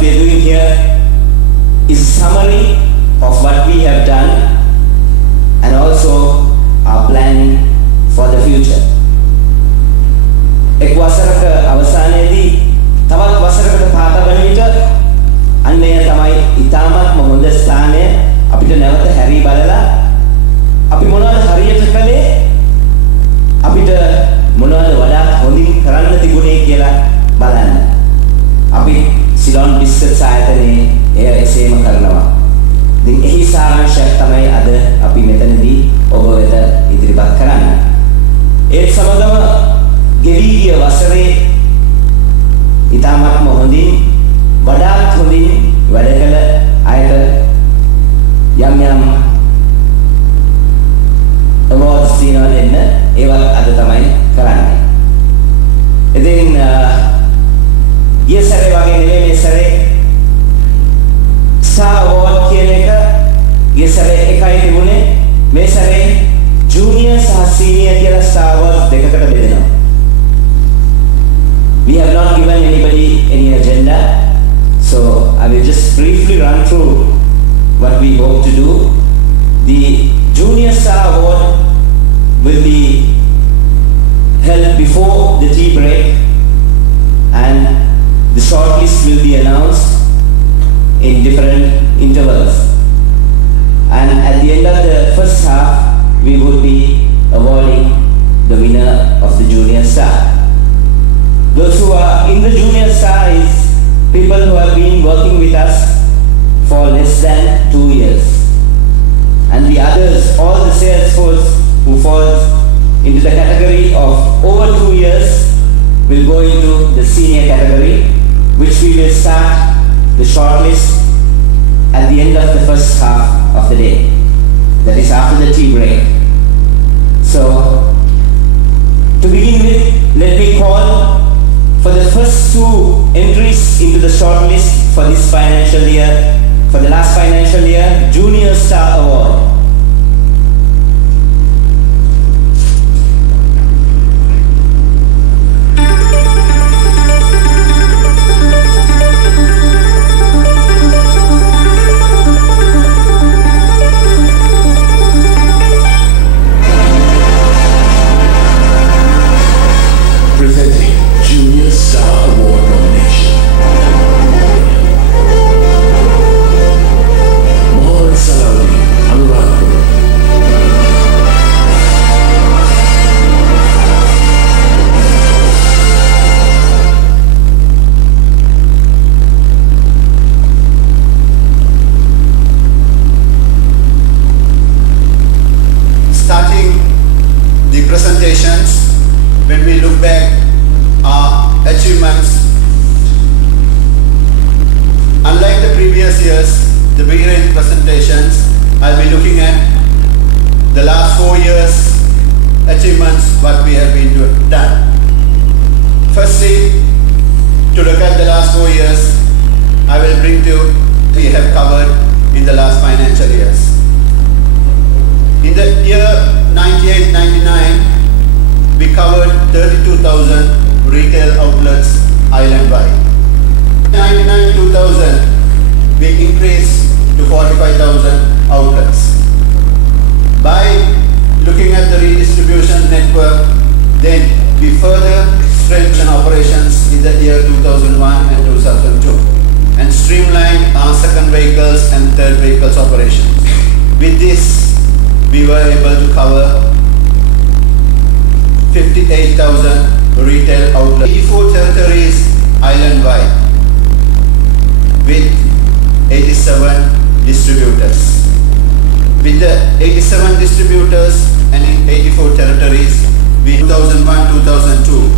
what we are doing here is a summary of what we have done and also our planning for the future. එක් වසරක අවසානයේදී තවත් වසරකට පාතබන විට අන්න එය තමයි ඉතාමත්ම හොඳ ස්ථානය. අපිට නැවත හැරී බලලා අපි මොනවද හරියට කළේ, අපිට මොනවද වඩාත් හොඳින් කරන්න තිබුණේ කියලා බලන්න. අපි සිලොන් බිස්කට්ස් ආයතනයේ එය එසේම කරනවා. ඉතින් එහි සාරාංශයක් තමයි අද අපි මෙතනදී ඔබ වෙත ඉදිරිපත් කරන්නේ. ඒත් සමගම ගෙවී ගිය වසරේ ඉතාමත්ම හොඳින් වඩාත් හොඳින් වැඩ කළ අයට යම් යම් awards තියනවා දෙන්න, ඒවත් අද තමයි කරන්නේ. ඉතින් ඊයේ සැරේ වගේ නෙමෙයි මේ සැරේ Star Award කියන එක ඊයේ සැරේ එකයි තිබුණේ. මේ සැරේ junior සහ senior කියලා Star Awards දෙකකට බෙදෙනවා. We have not given anybody any agenda, so I will just briefly run through what we hope to do. The Junior Star Award will be held before the tea break, and the shortlist will be announced in different intervals. And at the end of the first half, we would be awarding the winner of the Junior Star. Those who are in the Junior Star is people who have been working with us for less than 2 years. And the others, all the sales force who falls into the category of over 2 years will go into the senior category, which we will start the shortlist at the end of the first half of the day. That is after the tea break. So, to begin with, let me call for the first 2 entries into the shortlist for this financial year, for the last financial year, Junior Star Award. Presenting Junior Star Award nomination. Mohan Salaudi, Anuradhapur. Starting the presentations, when we look back our achievements, unlike the previous years, the big range presentations, I'll be looking at the last 4 years achievements, what we have been done. Firstly, to look at the last 4 years, I will bring to we have covered in the last financial years. In the year 98-99, we covered 32,000 retail outlets island-wide. 99-2000, we increased to 45,000 outlets. By looking at the redistribution network, then we further strengthened operations in the year 2001 and 2002 and streamlined our second vehicles and third vehicles operations. With this, we were able to cover 58,000 retail outlets, 84 territories island-wide with 87 distributors. With the 87 distributors and in 84 territories, we 2001-2002,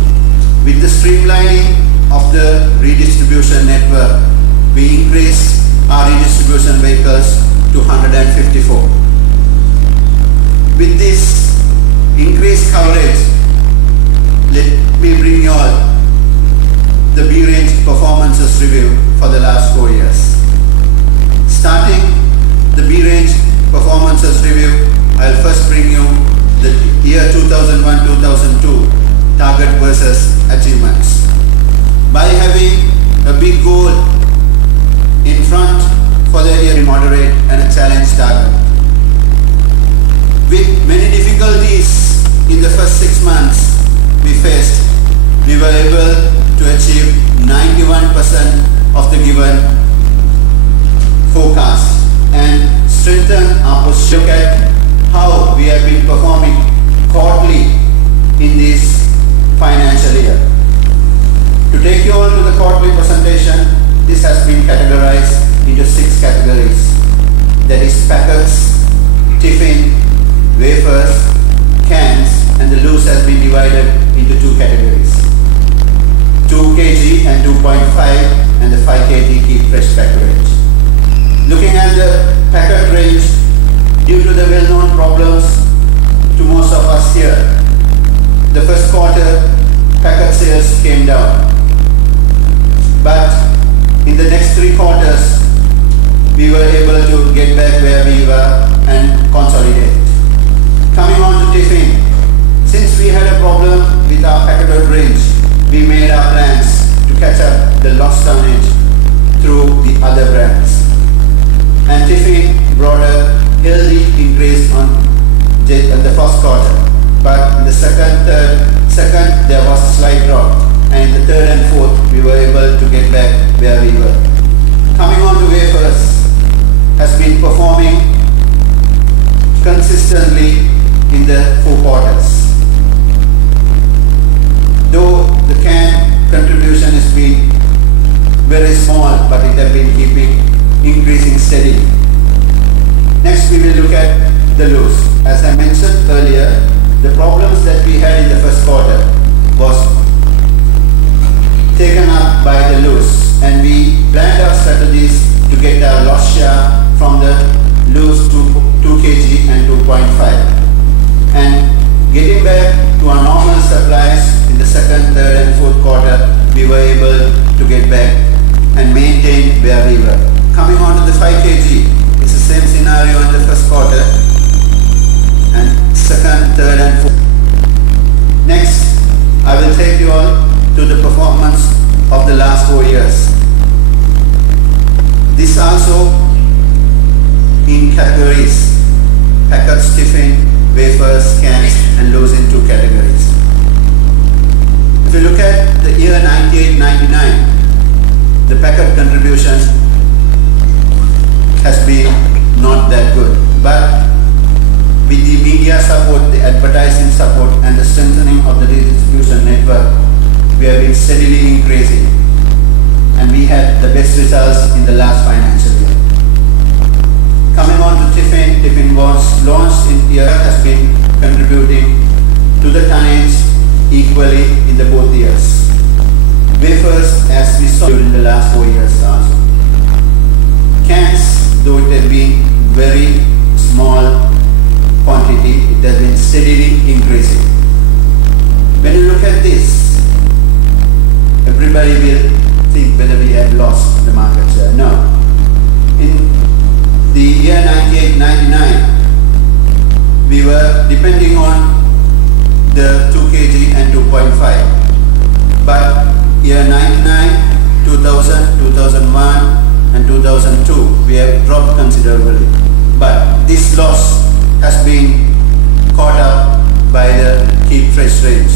with the streamlining of the redistribution network, we increased our redistribution vehicles to 154. With this increased coverage, let me bring you all the B-Range performances review for the last 4 years. Starting the B-Range performances review, I'll first bring you the year 2001-2002 target versus achievements. By having a big goal on to the quarterly presentation, this has been categorized into 6 categories. That is packets, tiffin, wafers, cans, and the loose has been divided into 2 categories. 2 kg and 2.5 and the 5 kg keep fresh pack range. Looking at the packet range, due to the well-known problems to most of us here, the first quarter packet sales came down. But in the next 3 quarters, we were able to get back where we were and consolidate. Coming on to tiffin, since we had a problem with our packeted range, we made our plans to catch up the lost tonnage through the other brands. And tiffin brought a healthy increase on the first quarter. But in the second there was a slight drop. And in the third and fourth, we were able to get back where we were. Coming on to wafers, has been performing consistently in the 4 quarters. Though the can contribution has been very small, but it has been increasing steadily. Next we will look at the loose. As I mentioned earlier, the problems that we had in the first quarter was taken up by the loose, and we planned our strategies to get our loss share from the loose to 2 kg and 2.5. And getting back to our normal supplies in the second, third and fourth quarter, we were able to get back and maintain where we were. Coming on to the 5 kg, it's the same scenario in the first quarter and second, third and fourth. Next, I will take you all to the performance of the last 4 years. This also in categories: packets, tiffin, wafers, cans, and loose in 2 categories. If you look at the year 98-99, the packet contribution has been not that good. But with the media support, the advertising support, and the strengthening of the distribution network, we have been steadily increasing. And we had the best results in the last financial year. Coming on to tiffin, tiffin was launched in year, has been contributing to the tonnage equally in the both years. Wafers, as we saw during the last 4 years also. Cans, though it has been very small quantity, it has been steadily increasing. When you look at this, everybody will think whether we have lost the market share. No. In the year 98-99, we were depending on the 2 kg and 2.5. But year 99, 2000, 2001 and 2002, we have dropped considerably. But this loss has been caught up by the Keep Fresh range.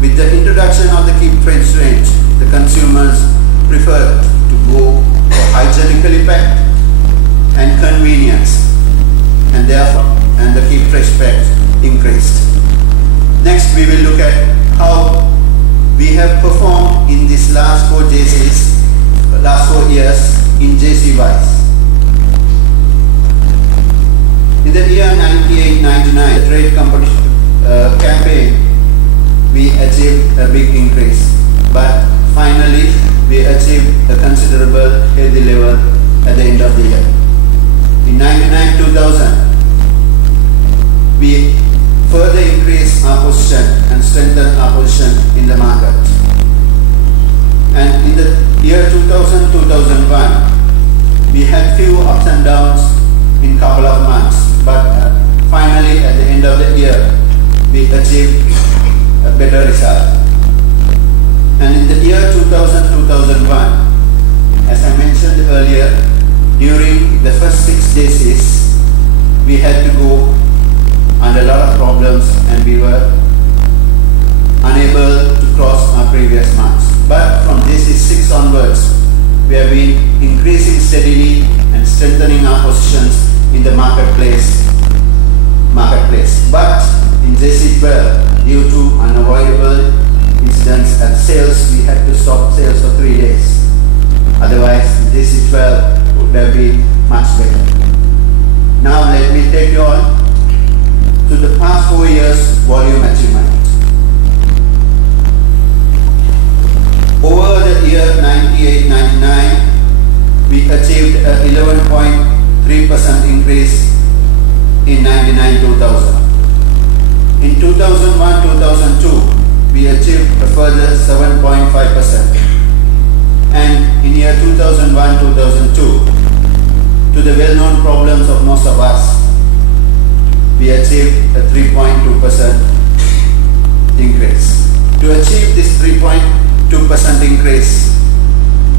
With the introduction of the Keep Fresh range, the consumers preferred to go for hygienically packed and convenience, and therefore the Keep Fresh packs increased. Next we will look at how we have performed in these last 4 years in JC wise. In the year 98-99, the trade competition campaign, we achieved a big increase, but finally we achieved a considerable healthy level at the end of the year. In 99-2000, we further increased our position and strengthened our position in the market. And in the year 2000-2001, we had few ups and downs in couple of months, but finally at the end of the year, we achieved a better result. And in the year 2000-2001, as I mentioned earlier, during the first 6 days, we had to go under a lot of problems and we were unable to cross our previous marks. But from this 6 onwards, we have been increasing steadily and strengthening our positions in the marketplace. But in JC12, due to unavoidable incidents at sales. We had to stop sales for 3 days. Otherwise, this C12 would have been much better. Now let me take you on to the past 4 years volume achievement. Over the year 98-99, we achieved a 11.3% increase in 99-2000. In 2001-2002, we achieved a further 7.5%. And in year 2001-2002, to the well-known problems of most of us, we achieved a 3.2% increase. To achieve this 3.2% increase,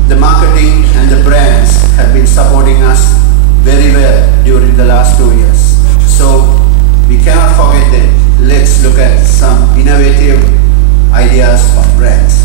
the marketing and the brands have been supporting us very well during the last 2 years. So we cannot forget them. Let's look at some innovative ideas of brands.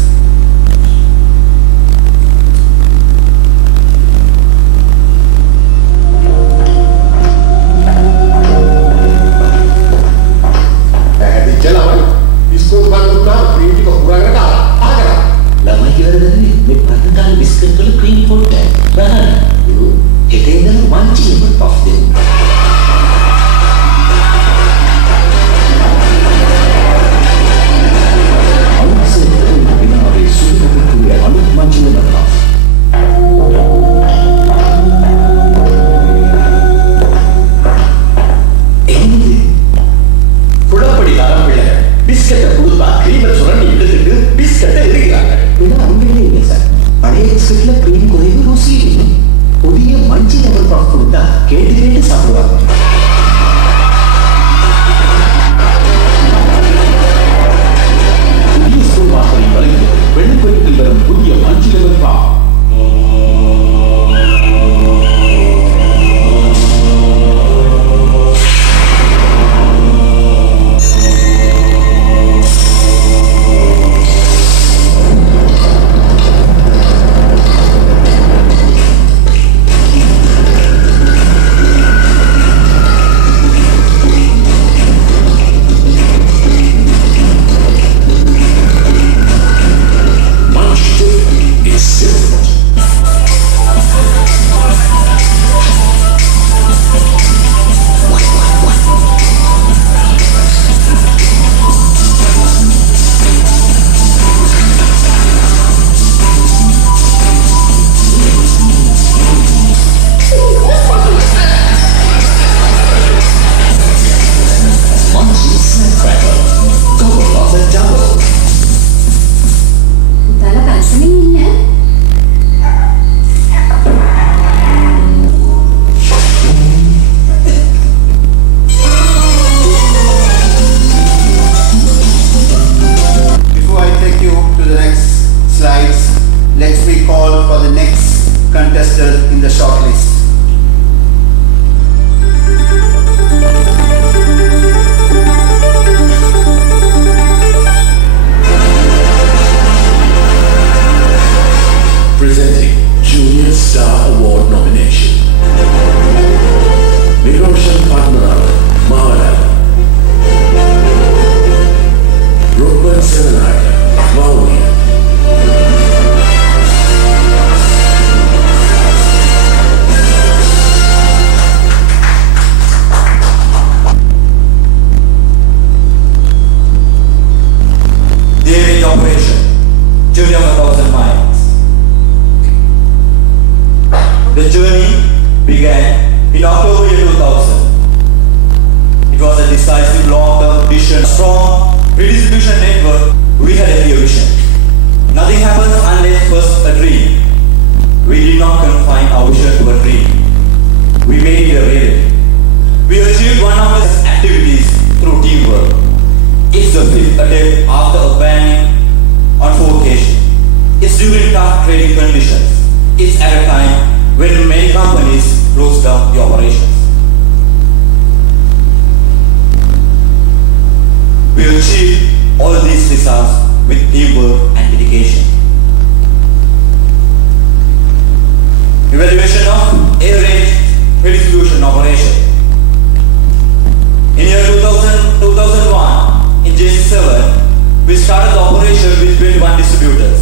we started the operation with 21 distributors.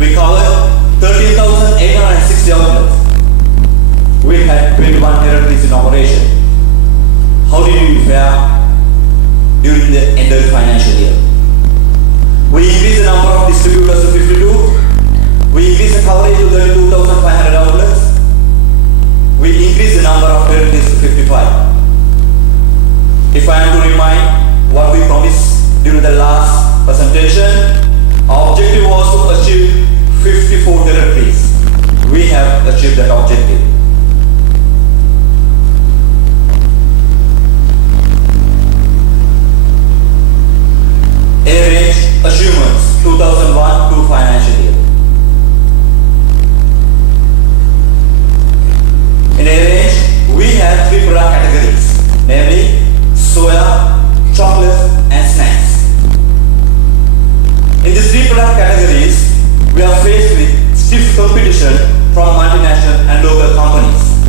We covered 13,860 outlets. We had 21 territories in operation. How did we fare during the end of the financial year? We increased the number of distributors to 52. We increased the coverage to 32,500 outlets. We increased the number of territories to 55. If I am to remind what we promised during the last presentation, our objective was to achieve 54 territories. We have achieved that objective. A range achievements 2001 to financial year. In A range, we have three product categories, namely soya, chocolate, and snacks. In these three product categories, we are faced with stiff competition from multinational and local companies.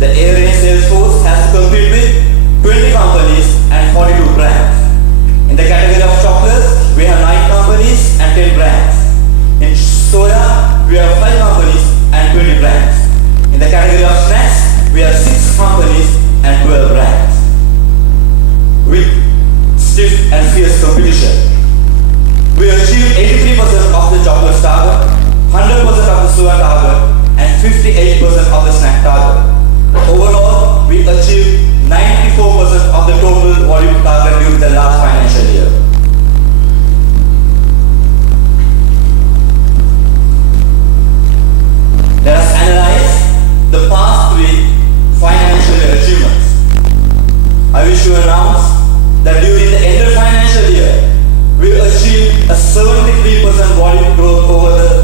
The A range sales force has to compete with 20 companies and 42 brands. In the category of chocolates, we have 9 companies and 10 brands. In soya, we have 5 companies and 20 brands. In the category of snacks, we have 6 companies and 12 brands. With stiff and fierce competition, we achieved 83% of the chocolate target, 100% of the soya target, and 58% of the snack target. Overall, we achieved 94% of the total volume target during the last financial year. Let us analyze the past 3 financial year achievements. I wish to announce that during the end of financial year, we achieved a 73% volume growth over the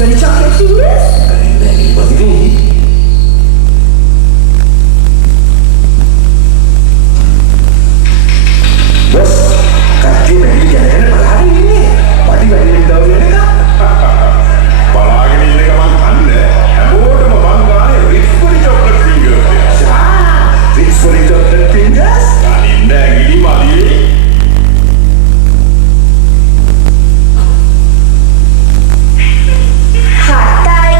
Ready chocolate fingers? Bos, kaki Maggie jangan pelari ini. Padi Maggie tahu ini kan? Pelari ini kan mana? Bodoh membanggakan rich for chocolate fingers. Rich for chocolate fingers? Kan indah gini mali. Hatai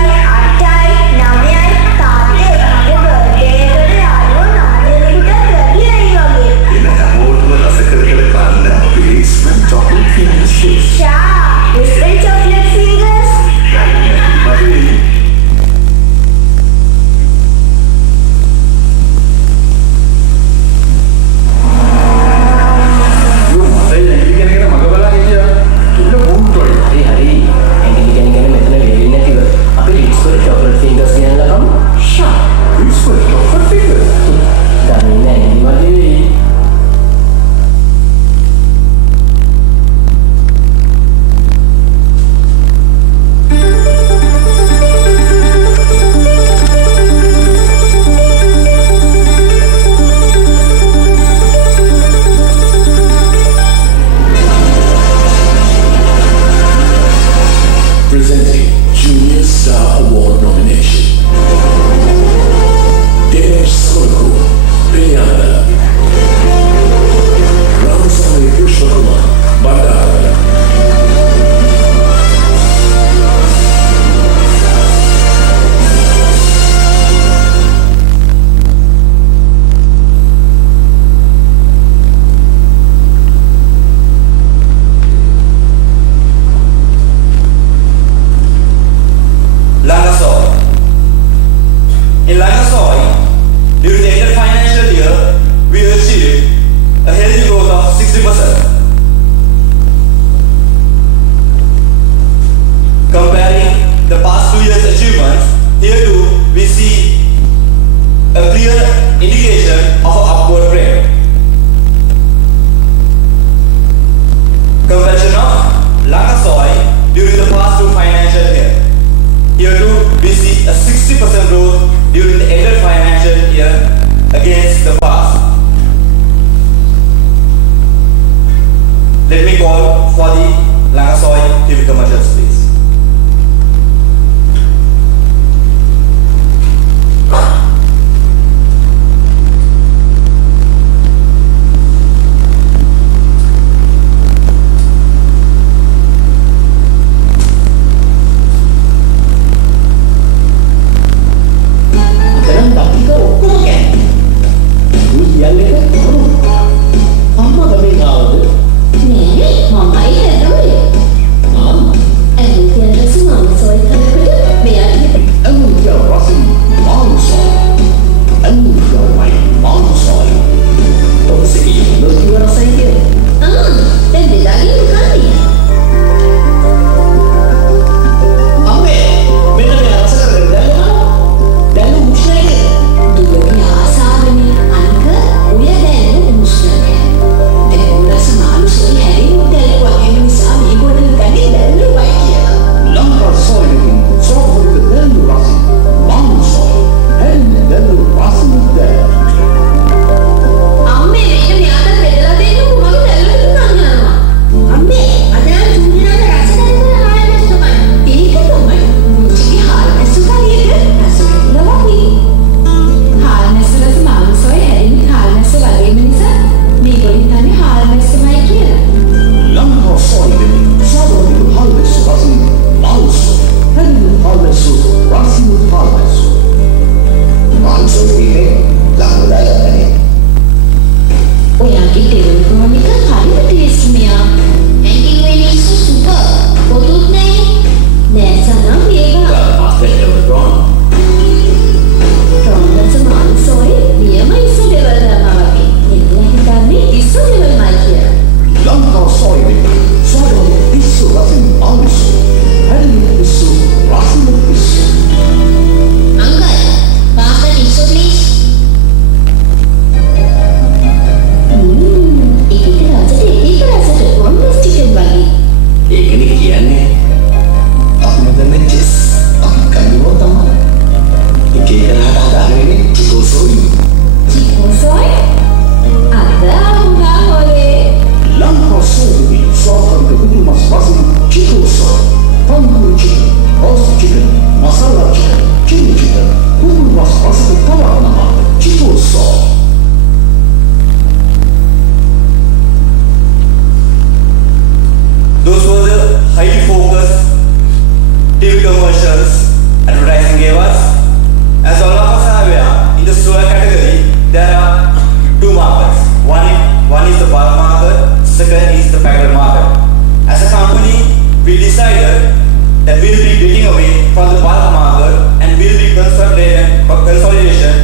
decided that we will be getting away from the bulk market and we will be consolidation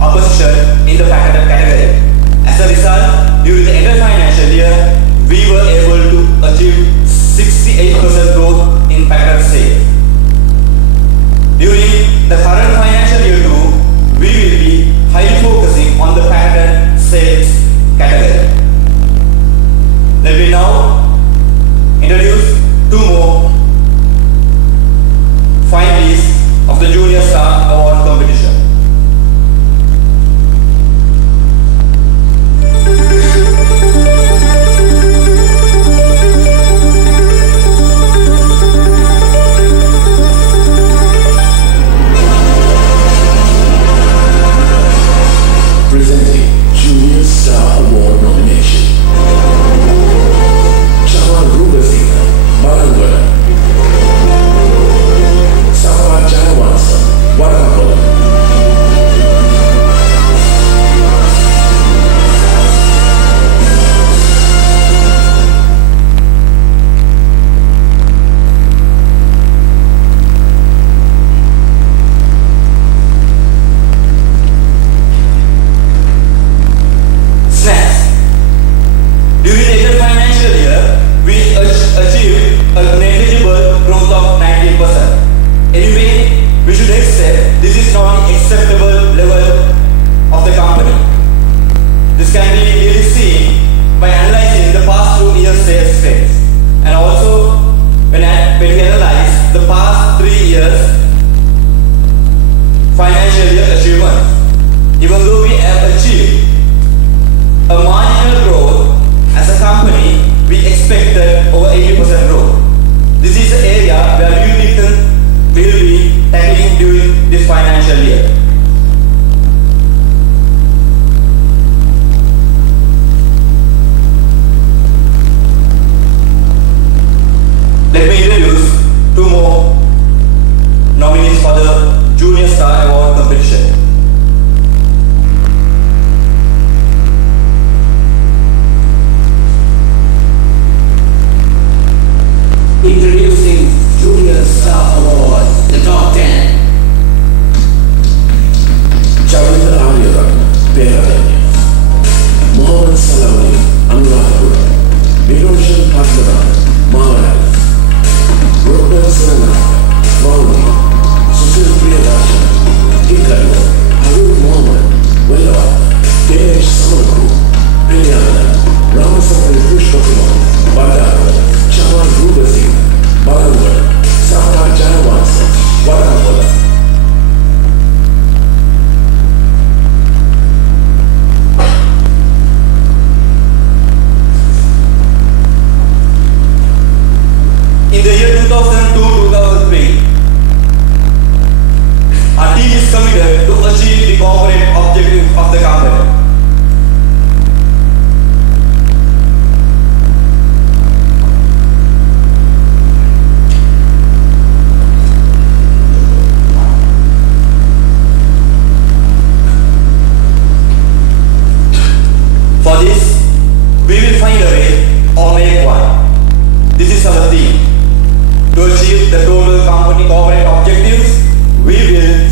our position in the packet category. As a result, during the entire financial year, we were able to achieve 68% growth in packet sales. During the current financial year too, we will be highly focusing on the packet sales category. Let me now introduce two more finalists of the Junior Star Award competition. Presenting Junior Star Award nomination. Chaman Rubasina, Barangwala. Safa Janawansa, Warangola.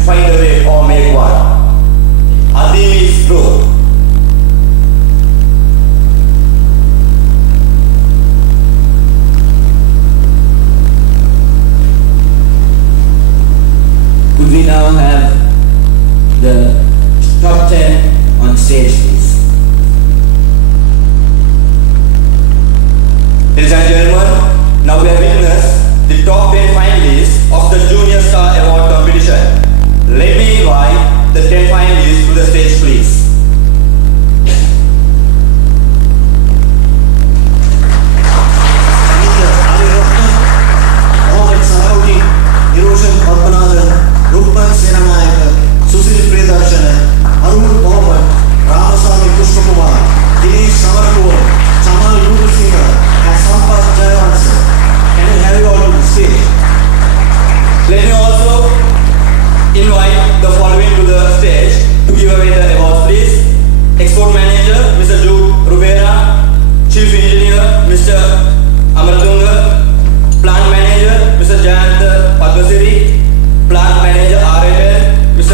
find a way or make one. Our theme is growth.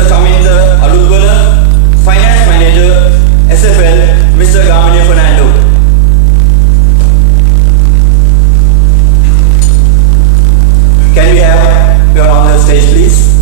Mr. Taminda Aludwala, Finance Manager, SFL, Mr. Gamini Fernando. Can we have your on the stage, please?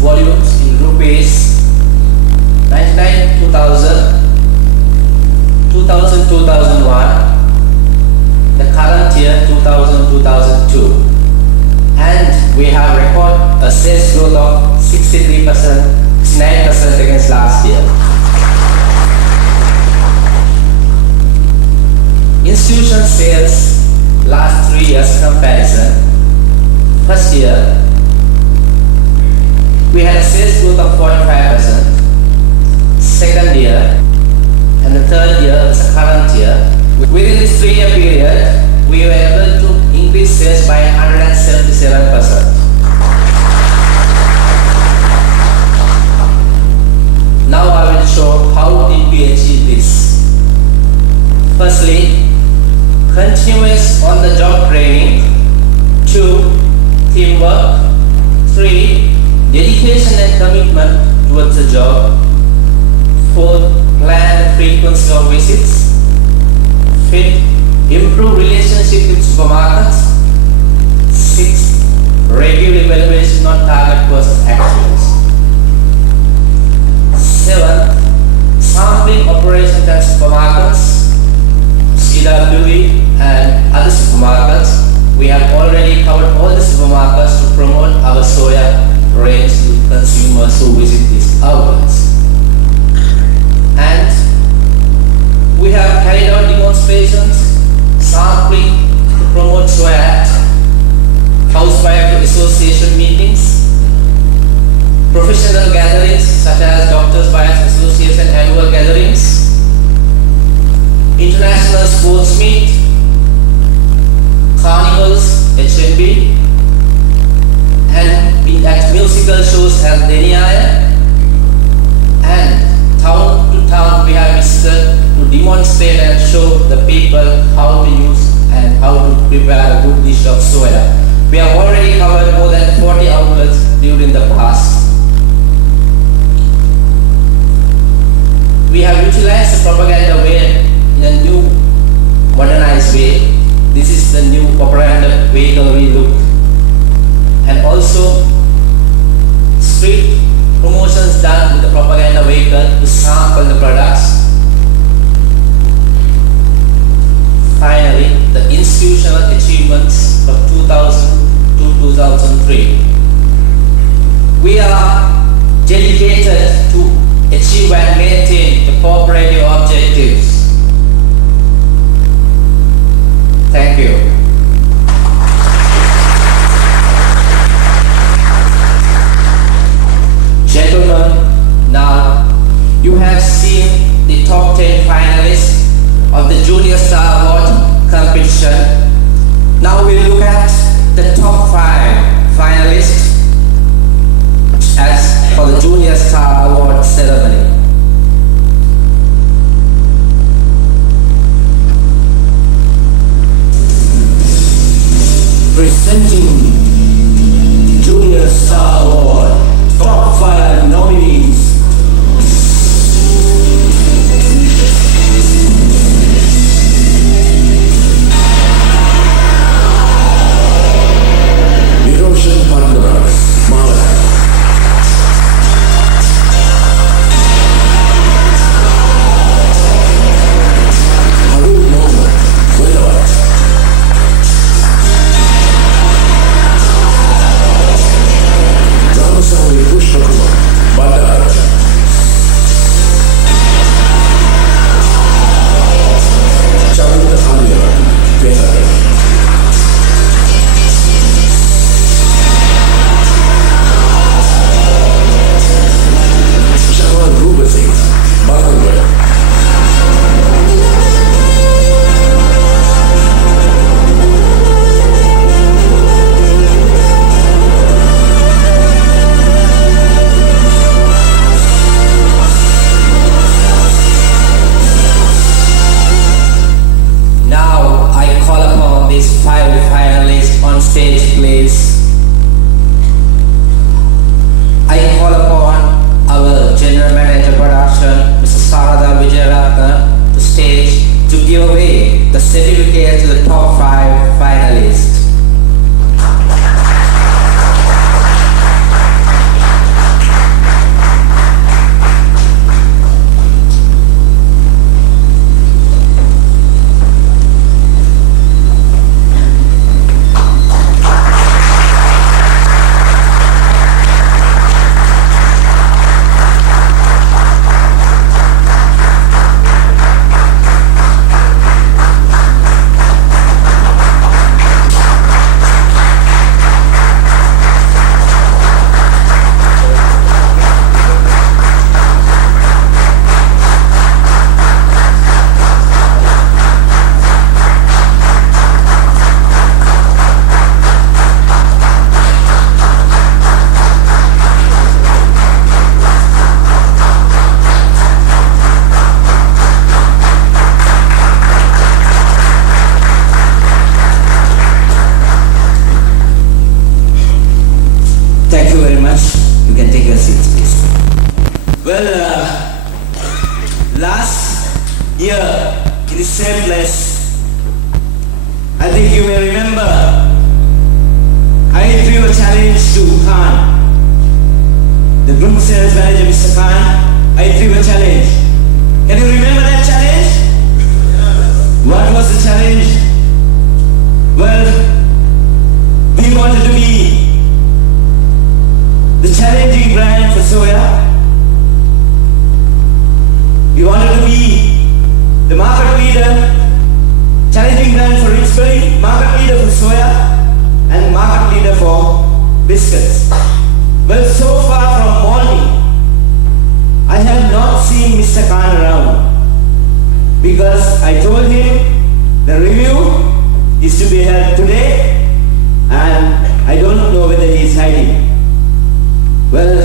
volumes in rupees 99 2000, 2000 2001, the current year 2000 2002, and we have recorded a sales growth of 63%, 69% against last year. Institution sales last 3 years comparison. First year, we had a sales growth of 45%. Second year, and the third year is the current year. Within this 3-year period, we were able to increase sales by 177%. Now I will show how did we achieve this. Firstly, continuous on-the-job training. 2, teamwork. 3, dedication and commitment towards the job. 4, planned frequency of visits. 5, improve relationship with supermarkets. 6, regular evaluation on target versus actuals. 7, sampling operations at supermarkets, Cbl and other supermarkets. We have already covered all the supermarkets to promote our soya range to consumers who visit these outlets. And we have carried out demonstrations, sampling to promote soya at housewife association meetings, professional gatherings such as Doctors Buyers Association annual gatherings, international sports meet, carnivals, HNB, and at musical shows at Deniaya, and town to town we have visited to demonstrate and show the people how to use and how to prepare a good dish of soya. We have already covered more than 40 outlets during the past. We have utilized the propaganda way in a new modernized way. This is the new propaganda vehicle we look. And also street promotions done with the propaganda vehicle to sample the products. Finally, the institutional achievements of 2000 to 2003. We are dedicated to achieve and maintain the cooperative objectives. Thank you. Gentlemen, now you have seen the top 10 finalists of the Junior Star Award competition. Now we'll look at the top 5 finalists as for the Junior Star Award ceremony. Presenting Junior Star Award top 5 nominees. Niroshan Pandra, sales manager, Mr. Khan, I threw a challenge. Can you remember that challenge? What was the challenge? Well, we wanted to be the challenging brand for soya. We wanted to be the market leader, challenging brand for Richbury, market leader for soya, and market leader for biscuits. Well, so far from morning, I have not seen Mr. Khan around because I told him the review is to be held today and I don't know whether he is hiding. Well,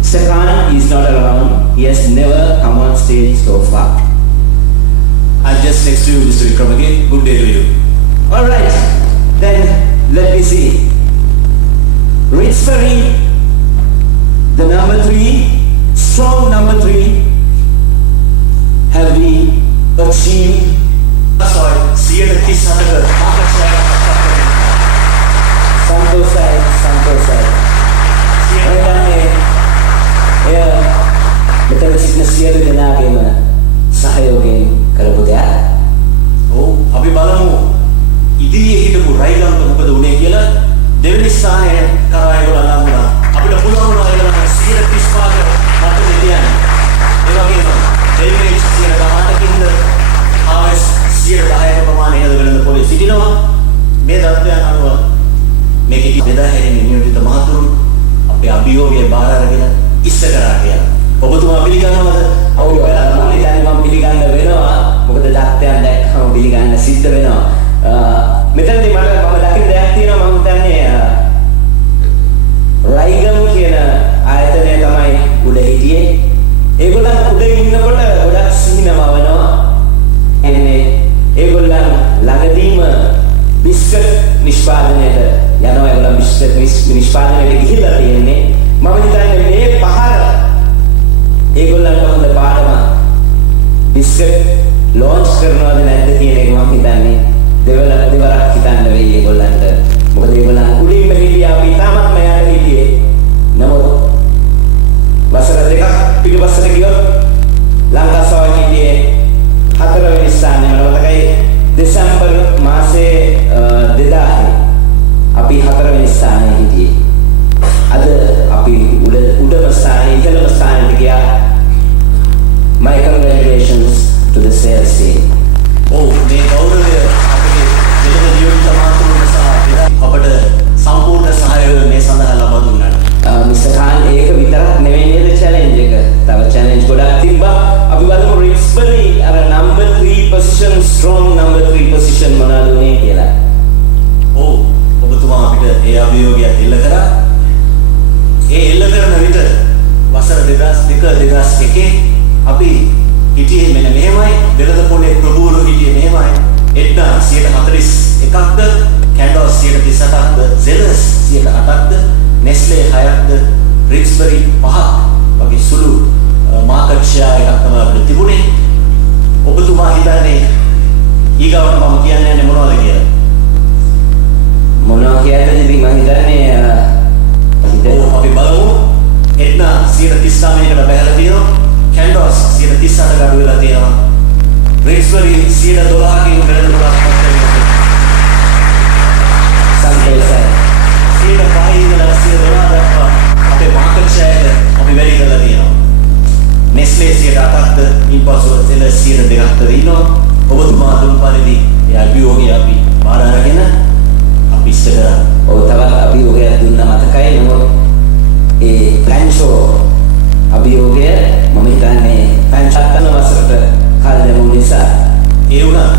Mr. Khan is not around. He has never come on stage so far. I'm just next to you, Mr. Vikram again. Good day to you. Alright, then let me see. Richbury, the number 3, strong number 3, have we achieved? Sorry, market share. Santosai. මෙතන සිටින සියලු දෙනාගේම සහයෝගයෙන් කරපු දෙයක්. ඔව් අපි බලමු ඉදිරියේ හිටපු රයිලන්ට මොකද වුනේ කියලා. දෙවෙනි ස්ථානය කරා ඒගොල්ලෝ ලං වුණා. අපිට පුළුවන් වුණා ඒගොල්ලෝ 135ක මට්ටමේ තියන්න. ඒ වගේම ඩෙලිවරි 118කින්ද ආවස් 110ක ප්‍රමාණය වෙනද පොලේ සිටිනවා. මේ දත්තයන් අනුව මේක බෙදා හැරීමේ නියෝජිත මහතුරු අපේ අභියෝගය බාර අරගෙන ඉස්ස කරා කියලා. ඔබතුමා පිළිගන්නවද? ඔව් මම පිළිගන්න වෙනවා. මොකද දත්තයන් දැක්කම පිළිගන්න සිද්ධ වෙනවා. මෙතනදී මම දකින්න දෙයක් තියෙනවා. මම හිතන්නේ රයිගම් කියන ආයතනය තමයි උඩ හිටියේ. ඒගොල්ලන් උඩ ඉන්නකොට ගොඩක් සිහිනමවනවා. එන්නේ ඒගොල්ලන් ළඟදීම බිස්කට් නිෂ්පාදනයට යනවා. ඒගොල්ලන් බිස්කට් නිෂ්පාදනයට ගිහිල්ලා තියෙන්නේ. මම හිතන්නේ මේ පහර ඒගොල්ලන්ට හොඳ පාඩමක්. බිස්කට් ලොන්ච් කරනවද නැද්ද කියන එක මම හිතන්නේ දෙවරක් හිතන්න වෙයි ඒගොල්ලන්ට. මොකද ඒගොල්ලන් උඩින්ම හිටියා, අපි තාමත් මෙයාට හිටියේ. නමුත් වසර දෙකක් පිටිපස්සට ගියොත් ලංකාසාව හිටියේ 4 වෙනි ස්ථානයේ. මට මතකයි දෙසැම්බර් මාසේ 2000 අපි 4 වෙනි ස්ථානයේ හිටියේ. අද අපි උඩම ස්ථානයේ ඉහළම ස්ථානයට ගියා. My congratulations to the sales team. ඔව් මේ ගෞරවය අපේ දෙලොව ජීවිත මාතෘකාව සහ අපට සම්පූර්ණ සහයෝගය මේ සඳහා ලබා දුන්නා. Mr. Khan ඒක විතරක් නෙවෙයි නේද challenge එක. තව challenge ගොඩක් තිබ්බා. අපි බලමු Richbury අර number 3 position, strong number 3 position මොනවද උනේ කියලා. ඔව් ඔබතුමා අපිට ඒ අභියෝගය එල්ල කරා. ඒ එල්ල කරන විට වසර 2002 අපි හිටියේ මෙන්න මෙහෙමයි. වෙළඳ පොලේ ප්‍රභූරු හිටියේ මෙහෙමයි. එඩ්නා 141ක්ද, කැන්ඩෝස් 138ක්ද, සෙලර්ස් 108ක්ද, නෙස්ලේ 6ක්ද, රිච්බරි 5ක් වගේ සුළු මාකට් ෂෙයා එකක් තමයි අපිට තිබුණේ. ඔබතුමා හිතන්නේ ඊගාවට මම කියන්නේ නැහැ මොනවද කියලා? මොනවා කියන්නද ඉතින් මම හිතන්නේ අපි බලමු. එඩ්නා 139කට බැහැලා තියෙනවා. කැන්ඩෝස් 138කට අඩු වෙලා තියෙනවා. රිච්බරි 112කින් වෙනද මොකක්ද වෙන්නේ? සන්තෝෂයි. 105 ඉඳලා 112 දක්වා අපේ මාකට් ෂෙයා එක අපි වැඩි කරලා තියෙනවා. නෙස්ලේ 108ක්ද, ඉන්පසු සෙලර්ස් 102ක්ද ඉන්නවා. ඔබතුමා දුන් පරිදි ඒ අභියෝගය අපි බාර අරගෙන අපි ඉස්සර තවත් අභියෝගයක් දුන්නා මතකයි. නමුත් ඒ පැන්ෂෝ අභියෝගය මම හිතන්නේ පැන්ෂත්තන වසරට කාල දෙමු නිසා ඒ වුණා.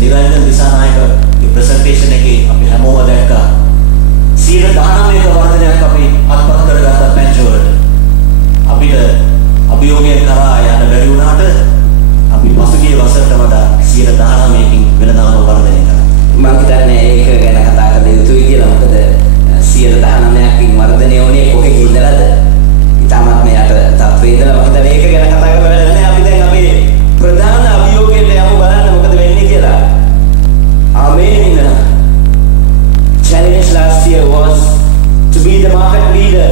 නිරංජන දිසානායකගේ ප්‍රසන්ටේෂන් එකේ අපි හැමෝම දැක්කා 19ක වර්ධනයක් අපි අත්පත් කරගත්තා පැන්ෂෝ වලට. අපිට අභියෝගය කරා යන්න බැරි වුණාට අපි පසුගිය වසරට වඩා 19කින් වෙනදාම වර්ධනය කරා. මම හිතන්නේ ඒක ගැන කතා කළ යුතුයි කියලා. මොකද 19කින් වර්ධනය වුණේ කොහේ ඉඳලාද? ඉතාමත් මේ යට තත්ත්වයේ ඉඳලා මම හිතන්නේ ඒක ගැන කතා කරලා වැඩ නැහැ. අපි දැන් අපේ ප්‍රධාන අභියෝගයට යමු බලන්න මොකද වෙන්නේ කියලා. Our main challenge last year was to be the market leader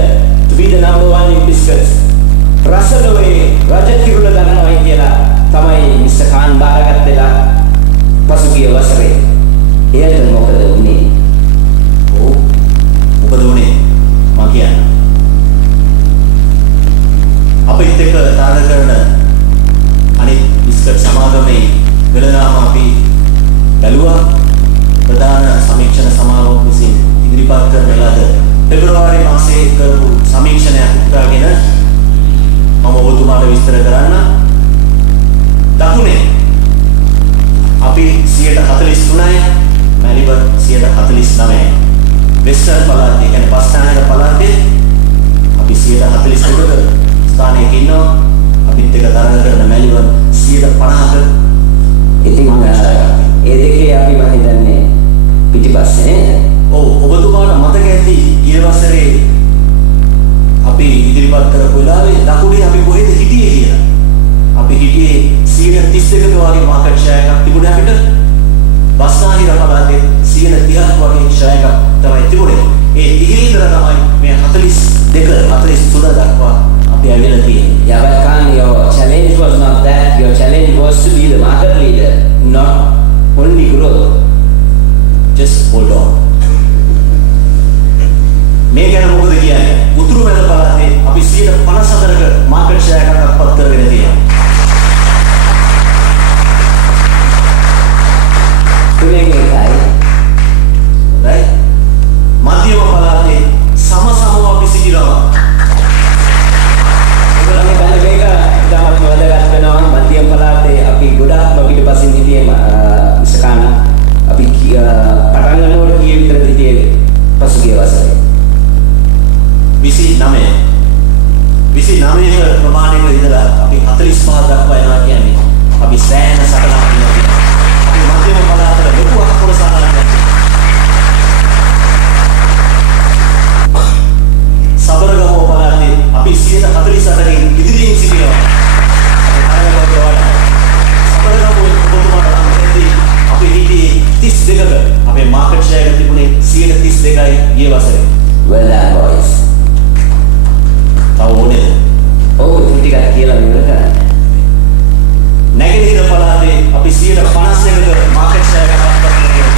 ඉඳලා තමයි මේ 42 දක්වා අපි ඇවිල්ලා තියෙන්නේ. Yeah, but Khan, your challenge was not that. Your challenge was to be the market leader, not only growth. just hold on. මේ ගැන මොකද කියන්නේ? උතුරු මැද පළාතේ අපි 54ක මාකට් ෂෙයාර් එකක් අත්පත් කරගෙන තියෙනවා. right? මධ්‍යම පළාතේ සමසමව අපි සිටිනවා. ඒගොල්ලන්ගේ බැල මේක ඉතාමත් වැදගත් වෙනවා. මධ්‍යම පළාතේ අපි ගොඩාක්ම පිටපසින් හිටියේ ඉස්කාන අපි පටන් ගන්නකොට කීය විතරද හිටියේ පසුගිය වසරේ 29 ප්‍රමාණයක ඉඳලා අපි 45 දක්වා යනවා කියන්නේ අපි සෑහෙන සටනක් ඉන්නවා. අපි මධ්‍යම පළාතට ලොකු අකුරසහනක් සබරගම පළාතේ අපි 148කින් ඉදිරියෙන් සිටිනවා. සබරගම පොදුමාට අපි හිටියේ 32ක අපේ මාකට් ෂෙයාර් එක තිබුණේ 32යි ගිය වසරේ. well done boys. තව ඕනේ. ඔව් ටිකක් කියලා ඉවර කරන්න. නැගෙනහිර පළාතේ අපි 152ක මාකට් ෂෙයාර් එකක් අත්පත් කරගෙන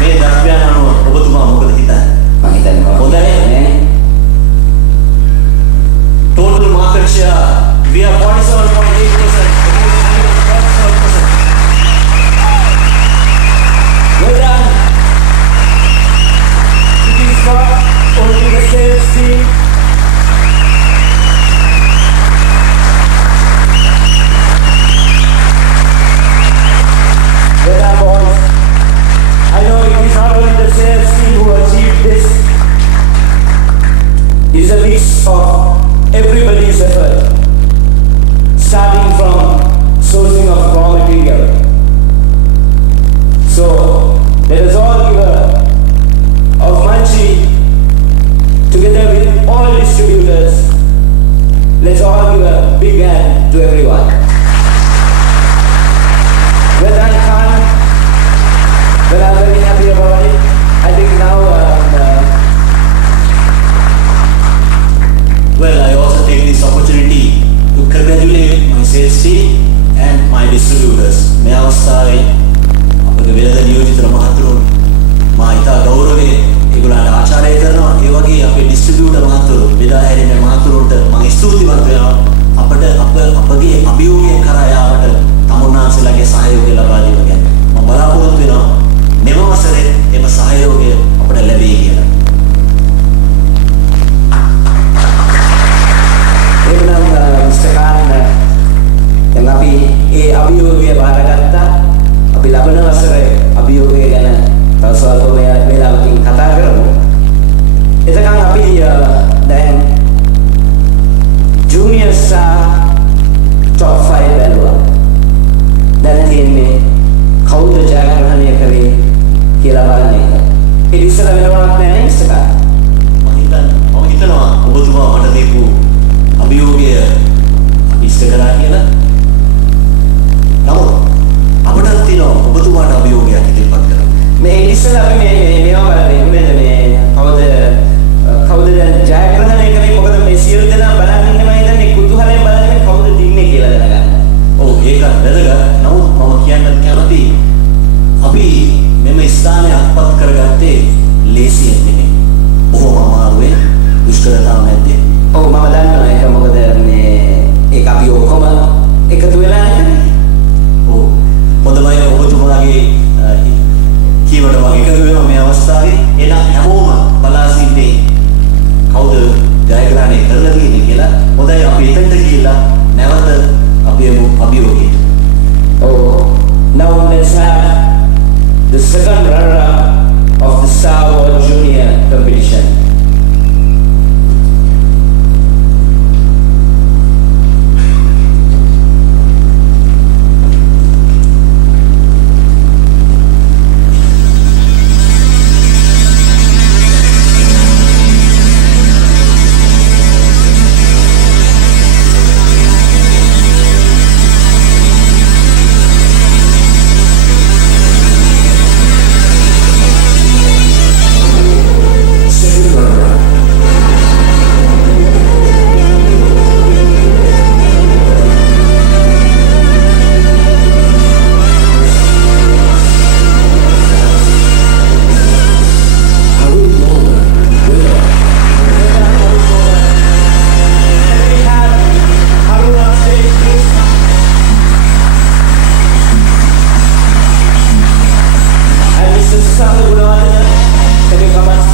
මේ දර්ශනය අනුව ඔබතුමා මොකද හිතන්නේ? මම හිතන්නේ හොඳයි නේ. Total market share we are 47.8%. well done. It is not only the sales team. Well done boys. I know it is not only the sales team who achieved this. It is a mix of everybody's effort, starting from sourcing of raw material. So let us all give of Manchi together with all distributors. Let's all give a big hand to everyone. Well done, Khan. Well, I'm very happy about it. I think now Well, I also take this opportunity to congratulate my sales team and my distributors. මේ අවස්ථාවේ අපගේ වෙළඳ නියෝජිත මහතුරුන් මා ඉතා ගෞරවයෙන් ඒගොල්ලන්ට ආචාරය කරනවා. ඒ වගේ අපේ distributor මහතුරු බෙදා හැරෙන මහතුරුන්ට මම ස්තුතිවන්ත වෙනවා. අපට අපගේ අභියෝගය කරා යාමට තමුන්නාන්සේලාගේ සහයෝගය ලබා දීම ගැන මම බලාපොරොත්තු වෙනවා. මෙම වසරේ එම සහයෝගය අපට ලැබෙයි කියලා. එවනම් මිස්ටර් කාන් දැන් අපි ඒ අභියෝගය බාරගත්තා. අපි ලබන වසරේ අභියෝගය ගැන තව ස්වල්ප වේලාවකින් කතා කරමු. එතකන් අපි දැන් ජූනියර්ස් top 5 බැලුවා. දැන් තියෙන්නේ කවුද ජයග්‍රහණය කරේ කියලා බලන එක. ඒ ඉස්සර වෙනවක් නෑ මිස්ටර් කාන්. මම හිතනවා ඔබතුමා මට දීපු අභියෝගය ඉෂ්ට කරා කියලා. නමුත් අපට තියෙනවා ඔබතුමාට අභියෝගයක් ඉදිරිපත් කරන්න. මේ ඉස්සෙල්ලා අපි මේවා බලන්නේ කවුද දැන් ජයග්‍රහණය කරේ? මොකද මේ සියලු දෙනා බලන් ඉන්නේ මම හිතන්නේ කුතුහලයෙන් බලන්නේ කවුද දින්නේ කියලා දැනගන්න. ඔව් ඒකත් වැදගත්. නමුත් මම කියන්න කැමති අපි මෙම ස්ථානය අත්පත් කරගත්තේ ලේසි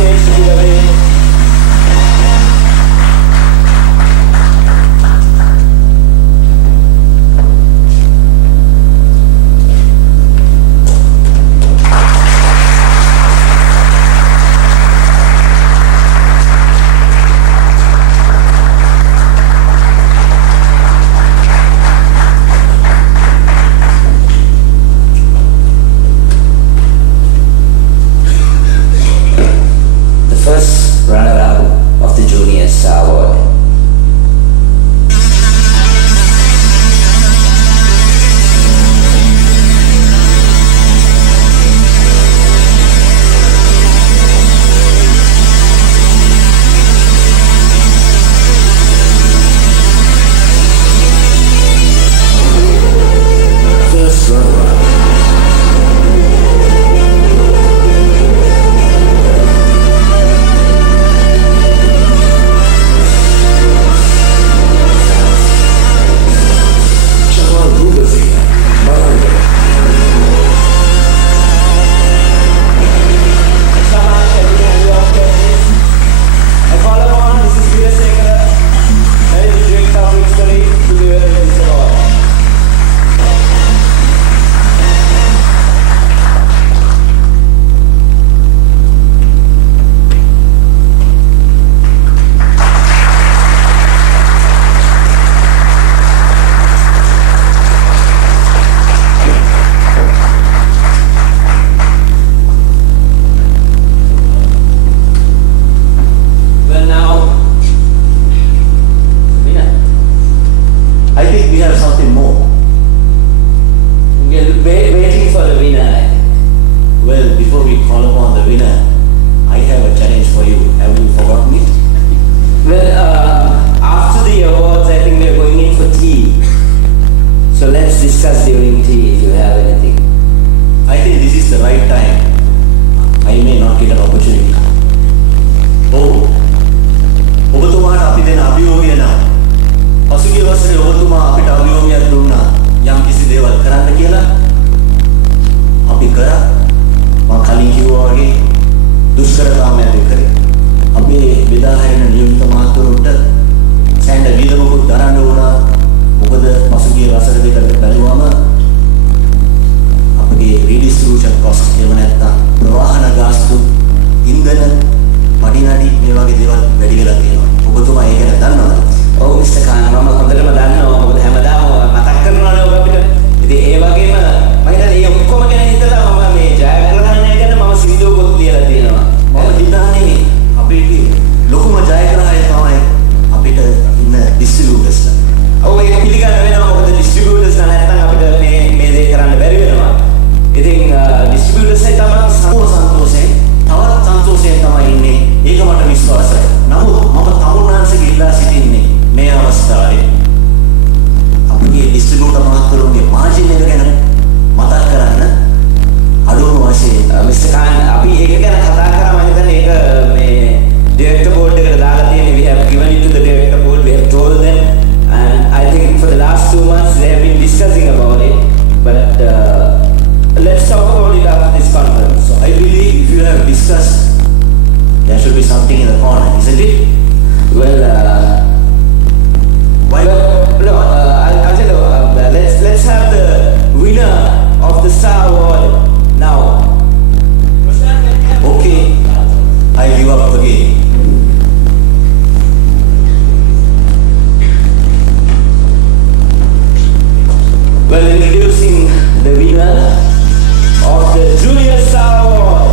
stage to give away. First runner-up of the Junior Star Award. First runner-up. I think we have something more. We are waiting for the winner. Well, before we call upon the winner, I have a challenge for you. Have you forgotten it? Well, after the awards, I think we are going in for tea. So let's discuss during tea if you have anything. I think this is the right time. I may not get an opportunity. Oh, ඔබතුමාට අපි දෙන අභියෝගය නම් පසුගිය වසරේ ඔබතුමා අපිට අභියෝගයක් දුන්නා යම් කිසි දේවල් කරන්න කියලා. අපි කරා. මම කලින් කිව්වා වගේ දුෂ්කරතාවයක් කරේ. අපි බෙදා හැරෙන නියමිත මාතෘට සෑහෙන විදමකුත් දරන්න වුණා. මොකද පසුගිය වසර දෙකකට බැලුවම අපගේ රීඩිස්ට්‍රිබියුෂන් කොස්ට් එහෙම නැත්නම් ප්‍රවාහන ගාස්තු ඉන්ධන පඩිනඩි මේ වගේ දේවල් වැඩි වෙලා තියෙනවා. ඔබතුමා ඒක ගැන දන්නවද? ඔව් මිස්ටර් කාන් මම හොඳටම දන්නවා. මොකද හැමදාම මතක් කරනවානේ ඔබ අපිට. ඉතින් ඒ වගේම මම හිතන්නේ මේ ඔක්කොම ගැන හිතලා මම මේ ජයග්‍රහණය ගැන මම සින්දුවකුත් ලියලා තියෙනවා. මම හිතන්නේ අපිට ලොකුම ජයග්‍රහණය තමයි අපිට ඉන්න ඩිස්ට්‍රිබියුටර්ස්ලා. ඔව් ඒක පිළිගන්න වෙනවා. මොකද ඩිස්ට්‍රිබියුටර්ස්ලා නැත්නම් අපිට මේ දේ කරන්න බැරි වෙනවා. ඉතින් ඩිස්ට්‍රිබියුටර්ස්ලා තමයි සන්තෝෂයෙන් තවත් සන්තෝෂයෙන් තමයි ඉන්නේ. ඒක මට විශ්වාසයි. නමුත් මම තමුන්නාන්සේගේ ඉල්ලා සිටින්නේ මේ අවස්ථාවේ අපගේ ඩිස්ට්‍රිබියුටර් මහත්වරුන්ගේ මාජින් එක ගැන මතක් කරන්න අඩුම වශයෙන් මිස්ටර් කාන් අපි ඒක ගැන කතා කරා. මම හිතන්නේ ඒක මේ ඩිරෙක්ටර් බෝඩ් එකට දාලා තියෙන්නේ. We have given it to the director board. We have told them, and I think for the last 2 months they have been discussing about it. But let's talk about it after this conference. So I believe if you have discussed, there should be something in the corner, isn't it? Well, why? Well, no, I'll tell you. Let's have the winner of the Star Award now. Okay, I give up again. Well, introducing the winner of the Junior Star Award.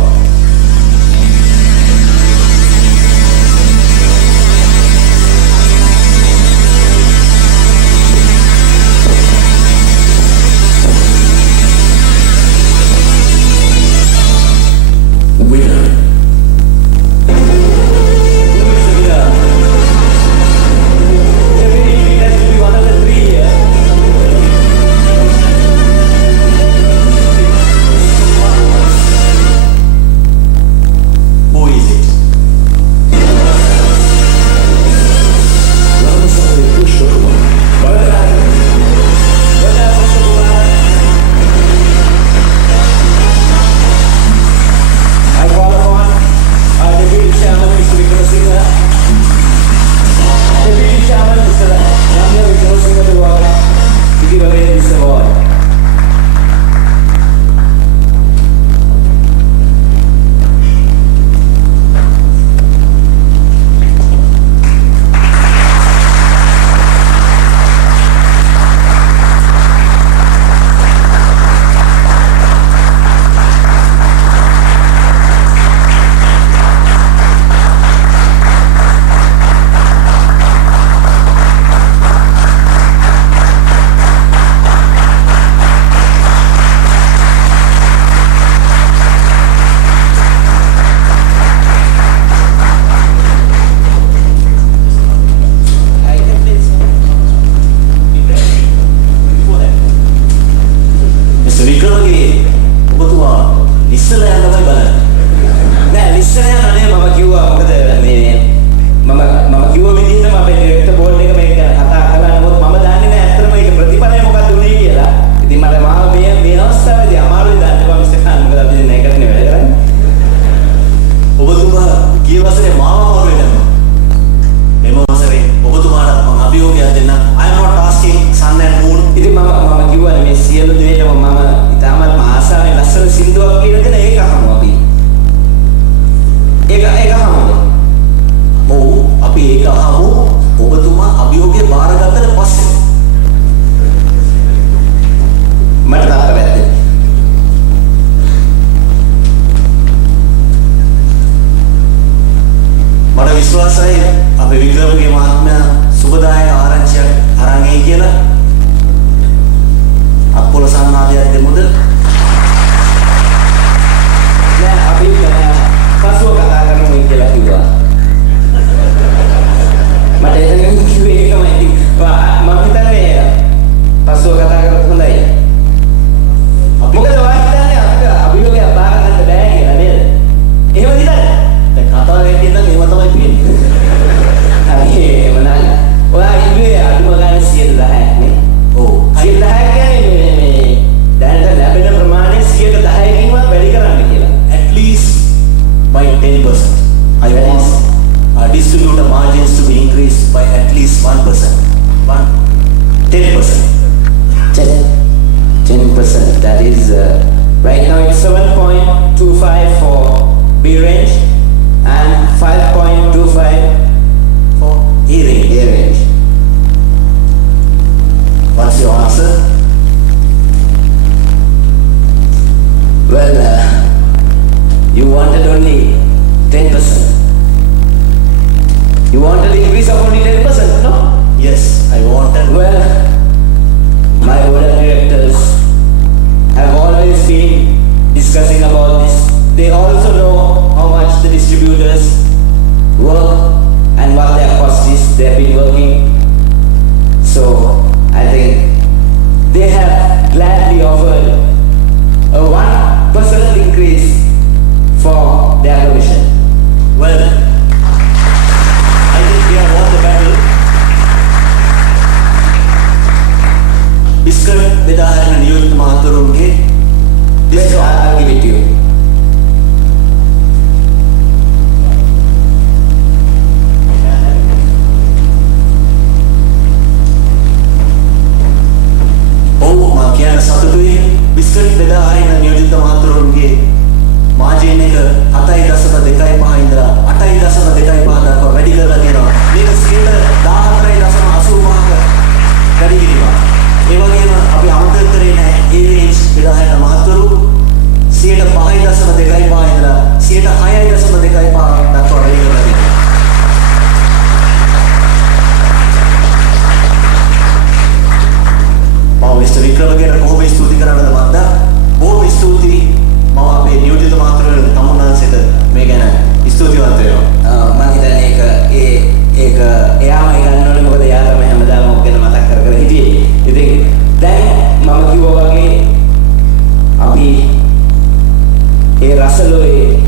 රසලෝයේ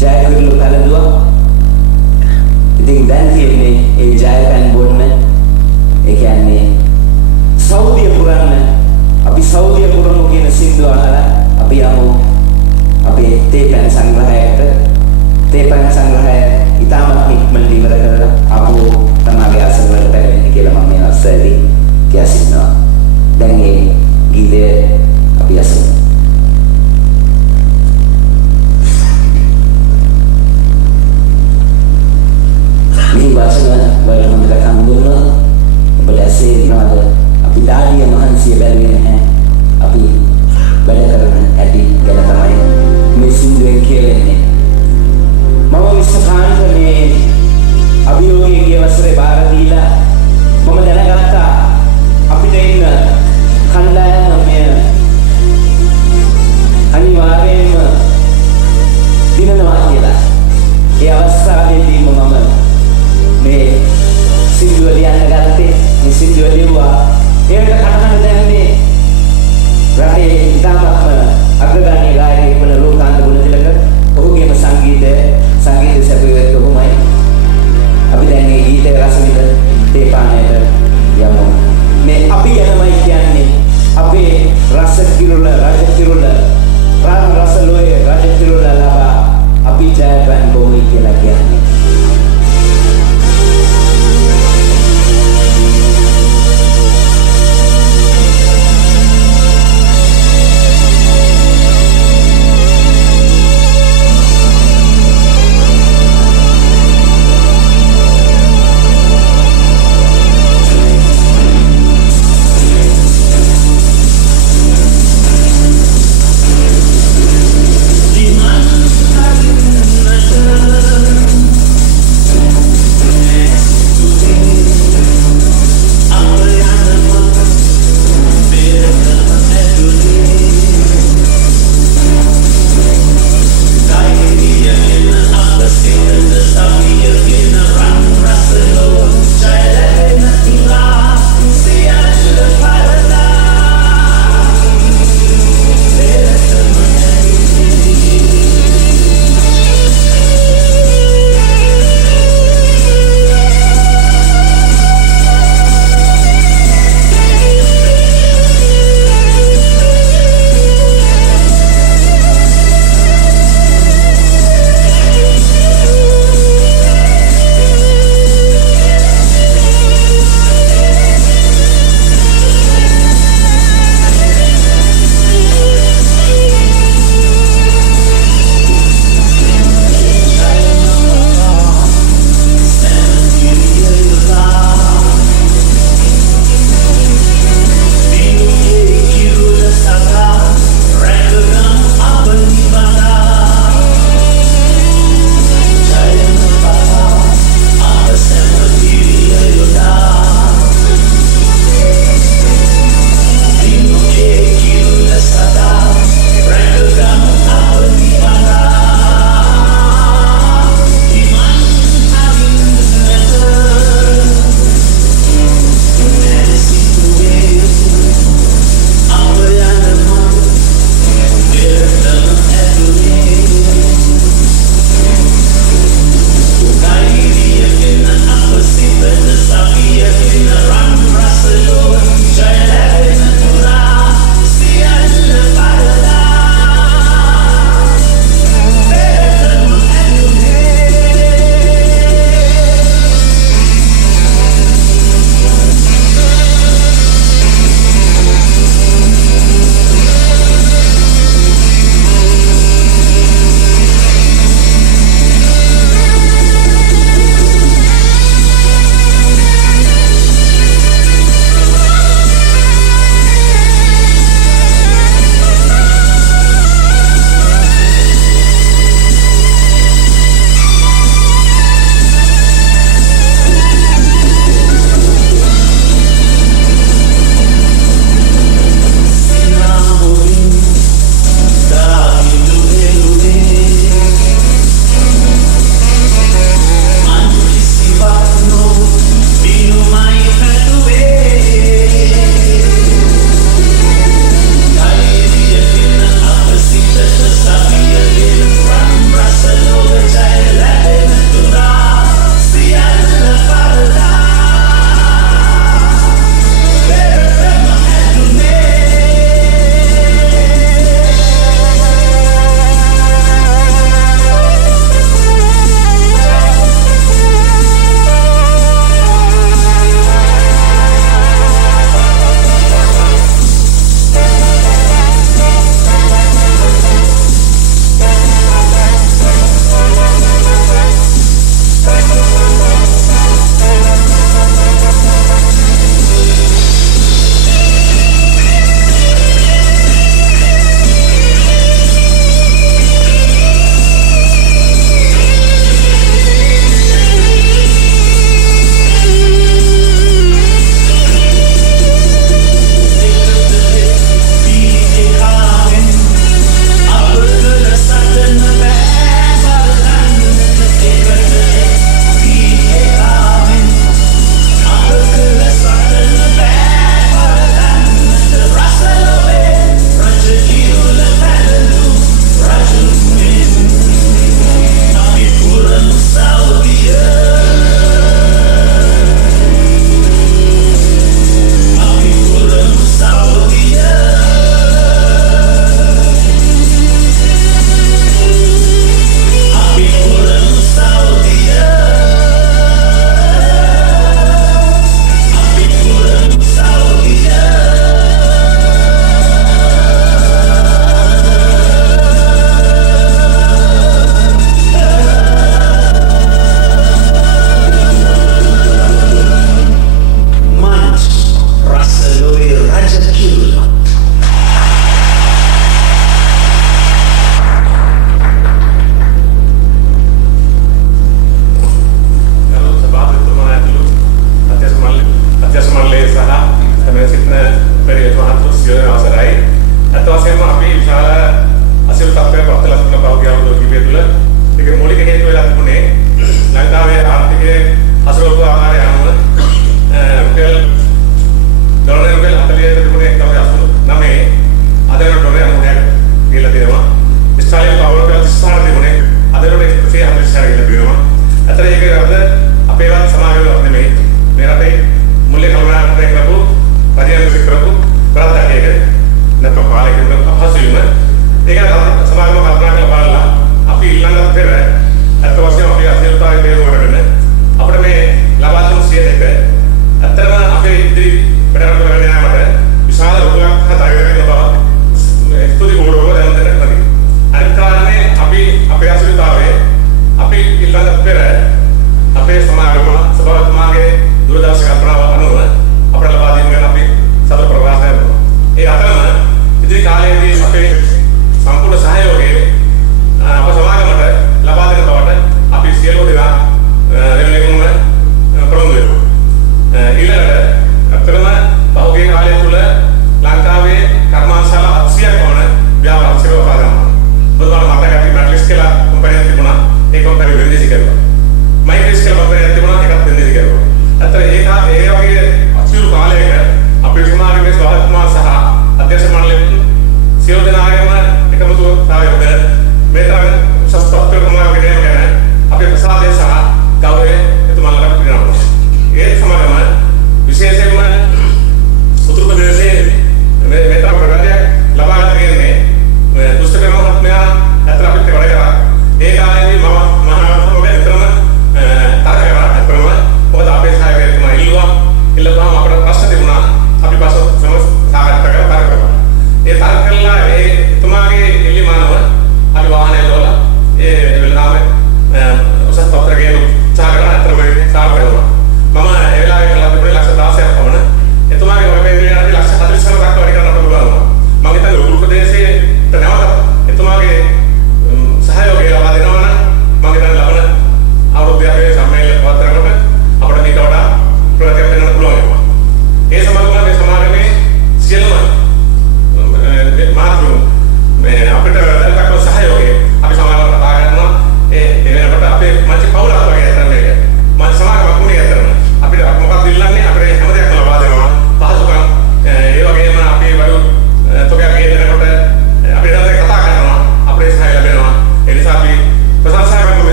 ජයකුරුළු පැලඳුවා. ඉතින් දැන් තියෙන්නේ ඒ ජයපැන් බොන්න. ඒ කියන්නේ සෞදිය පුරන්න. අපි සෞදිය පුරමු කියන සින්දුව අහලා අපි යමු අපේ තේපැන් සංග්‍රහයට. තේපැන් සංග්‍රහය ඉතාමත් ඉක්මනට ඉවර කරලා ආපහු තමගේ අසල වලට පැමිණෙන්න කියලා මම මේ අවස්ථාවේදී කියා සිටිනවා. දැන් මේ ගීතය අපි අසමු. මේ වචන වල හොඳට කඳුනන ඔබට ඇසෙනවද? අපි දාඩිය මහන්සිය බැලුවේ නැහැ. අපි වැඩ කරන ඇටි ගැන තමයි මේ සින්දුවෙන් කියන්නේ. මම විශ්වකාන්ත මේ අභියෝගයේ ගිය වසරේ බාර දීලා මම දැනගත්තා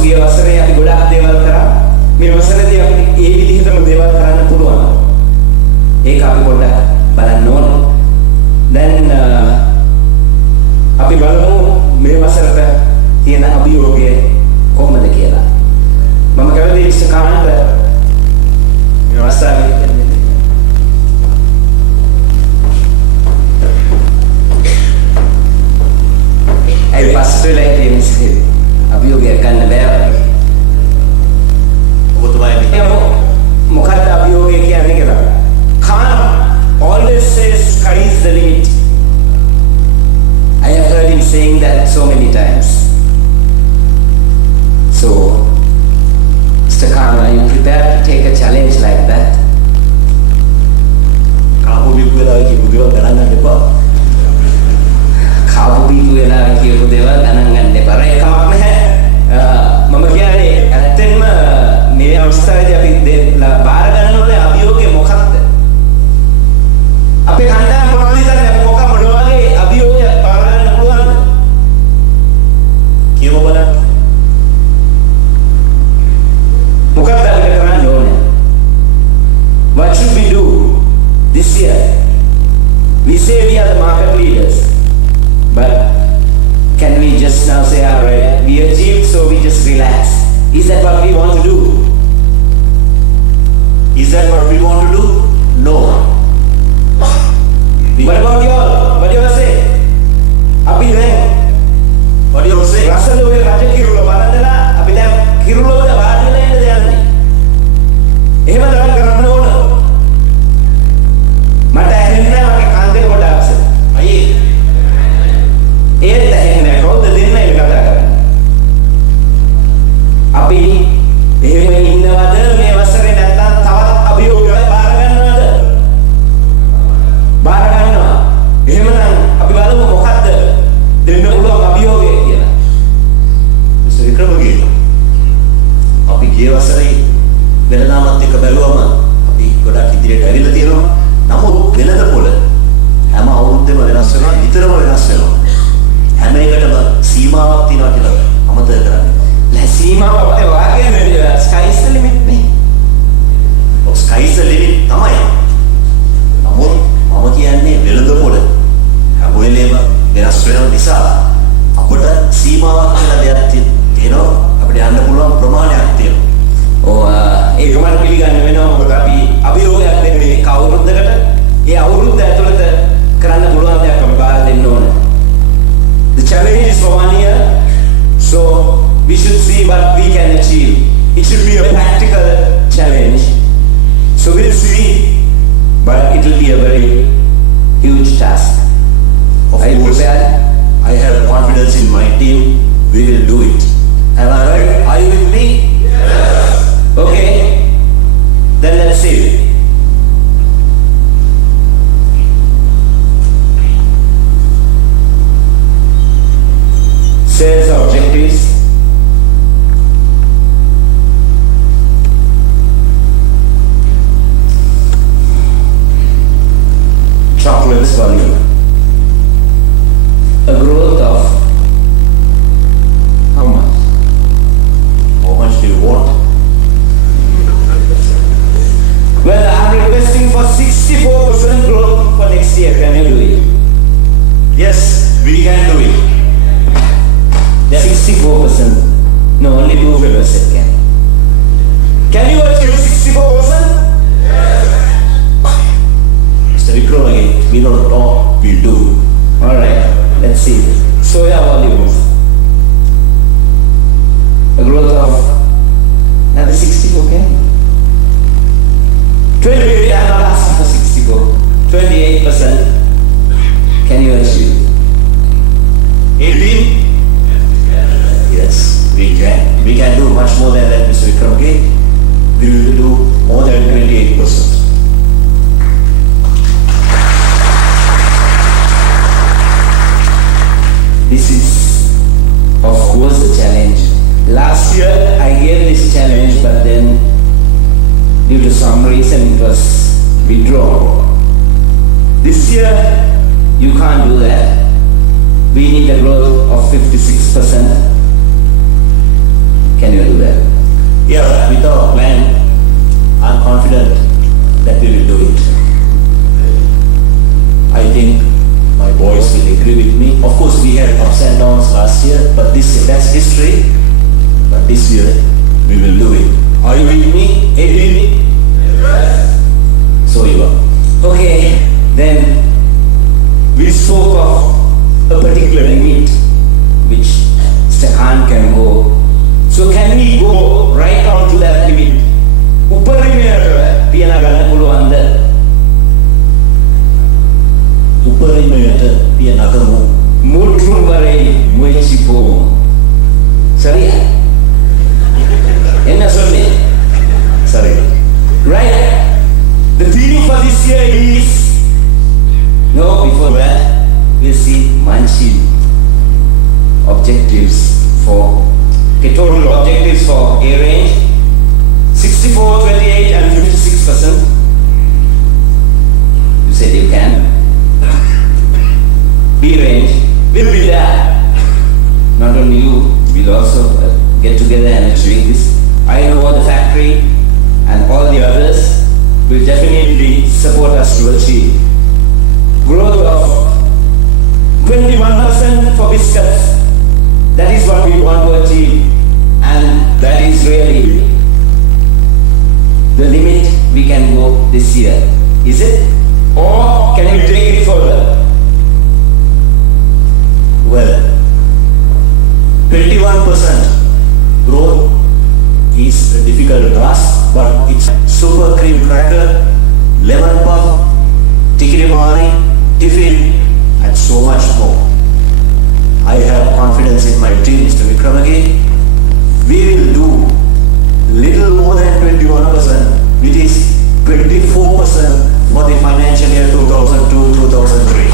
පසුගිය වසරේ අපි ගොඩාක් දේවල් කරා. මේ වසරේදී අපිට ඒ විදිහටම දේවල් කරන්න පුළුවන්. ඒක අපි පොඩ්ඩක් බලන්න ඕන. දැන් අපි බලමු මේ වසරට තියෙන අභියෝගය කොහොමද කියලා. මම කැමතියි මිස්ටර් කාන්ට මේ අවස්ථාවේ ඒ පස්වෙලා හිටියේ මිස්ටර් අභියෝගයක් ගන්න බෑ. ඔබතුමායි මොකක්ද අභියෝගය කියන්නේ කියලා. Khan always says sky is the limit. I have heard him saying that so many times. So, Mr. Khan, are you prepared to take a challenge like that? කාපු බීපු වෙලාවේ කියපු දේවල් ගණන් ගන්න එපා. කාපු බීපු වෙලාවේ කියපු දේවල් ගණන් ගන්න එපා. ඒක කමක් නැහැ. මම කියන්නේ ඇත්තෙන්ම මේ අවස්ථාවේදී අපි බාර ගන්න ඕනේ අභියෝගය මොකක්ද? අපේ කණ්ඩායම මොනවද හිතන්නේ? අපි මොකක් මොන වගේ අභියෝගයක් බාර ගන්න පුළුවන්ද? කියමු බලන්න. මොකක්ද අපිට කරන්න ඕනේ? What should we do this year? We say we are the market leaders, but can we just now say, all right, we achieved, so we just relax? Is that what we want to do? Is that what we want to do? No. What about y'all? What do you say? Api then, what do you say? Rasal ඔය රජ කිරුල බලන්නලා අපි දැන් කිරුල වල වාඩි වෙලා ඉන්න දෙන්නේ. එහෙම තමයි කරන්න ඕන. මට ඇහෙන්නේ නැහැ මගේ කන් දෙක කොට අප්සෙට්. අයියේ. ඒත් ඇහෙන්නේ නැහැ. කවුද දෙන්නේ කතා කරන්නේ? අපි එහෙම ඉන්නවද මේ වසරේ නැත්තම් තවත් අභියෝගයක් බාර ගන්නවද? බාර ගන්නවා. එහෙමනම් අපි බලමු මොකද්ද දෙන්න පුළුවන් අභියෝගය කියලා. මිස්ටර් වික්‍රමගේ අපි ගිය වසරේ වෙළඳාමත් එක්ක බැලුවම අපි ගොඩක් ඉදිරියට ඇවිල්ලා තියෙනවා. නමුත් වෙළඳ පොළ හැම අවුරුද්දෙම වෙනස් වෙනවා, නිතරම වෙනස් වෙනවා. හැම එකටම සීමාවක් තියෙනවා කියලා අමතක කරන්නේ. La සීමාවක් අපේ වාක්‍යය නෙවෙයි. Sky is the limit නේ. ඔව් sky is the limit තමයි. නමුත් මම කියන්නේ වෙළඳ පොළ හැම වෙලේම වෙනස් වෙන නිසා අපට සීමාවක් කියලා දෙයක් තියෙනවා. අපිට යන්න පුළුවන් ප්‍රමාණයක් තියෙනවා. ඒක මම පිළිගන්න වෙනවා. මොකද අපි අභියෝගයක් දෙන්නේ කවුරුද්දකට ඒ අවුරුද්ද ඇතුළත කරන්න පුළුවන් දෙයක් අපි බාර දෙන්න ඕන. The challenge is for 1 year, so we should see what we can achieve. It should be a practical challenge. So we'll see, but it will be a very huge task. Of Are you course, prepared? I have confidence in my team. We will do it. Am I right? Are you with me? Okay, then let's see. Sales objectives. Chocolates volume. A growth of how much? How much do you want? Well, I'm requesting for 64% growth for next year. Can you do it? Yes, we can do it. 64%. No, only 2% can. Can you achieve 64%? Mr. Vikram again, we don't talk, we do. Alright, let's see. Soya volumes. A growth of another 64, okay? 28, I'm not asking for 64. 28%. Can you achieve? 18? Yes, we can. We can do much more than that, Mr. Vikram again. We will do more than 28%. This is, of course, the challenge. Last year, I gave this challenge, but then, due to some reason, it was withdrawn. This year, you can't do that. We need a growth of 56%. Can you will also get together and doing this. I know the factory and all the others will definitely support us to achieve growth of 21% for biscuits. That is what we want to achieve, and that is really the limit we can go this year. Is it? Or can we take it further? Well, 21% growth is a difficult task, but it's super cream cracker, lemon puff, tikiri mari, tiffin, and so much more. I have confidence in my team, Mr. Vikramagi. We will do little more than 21%, which is 24% for the financial year 2002-2003.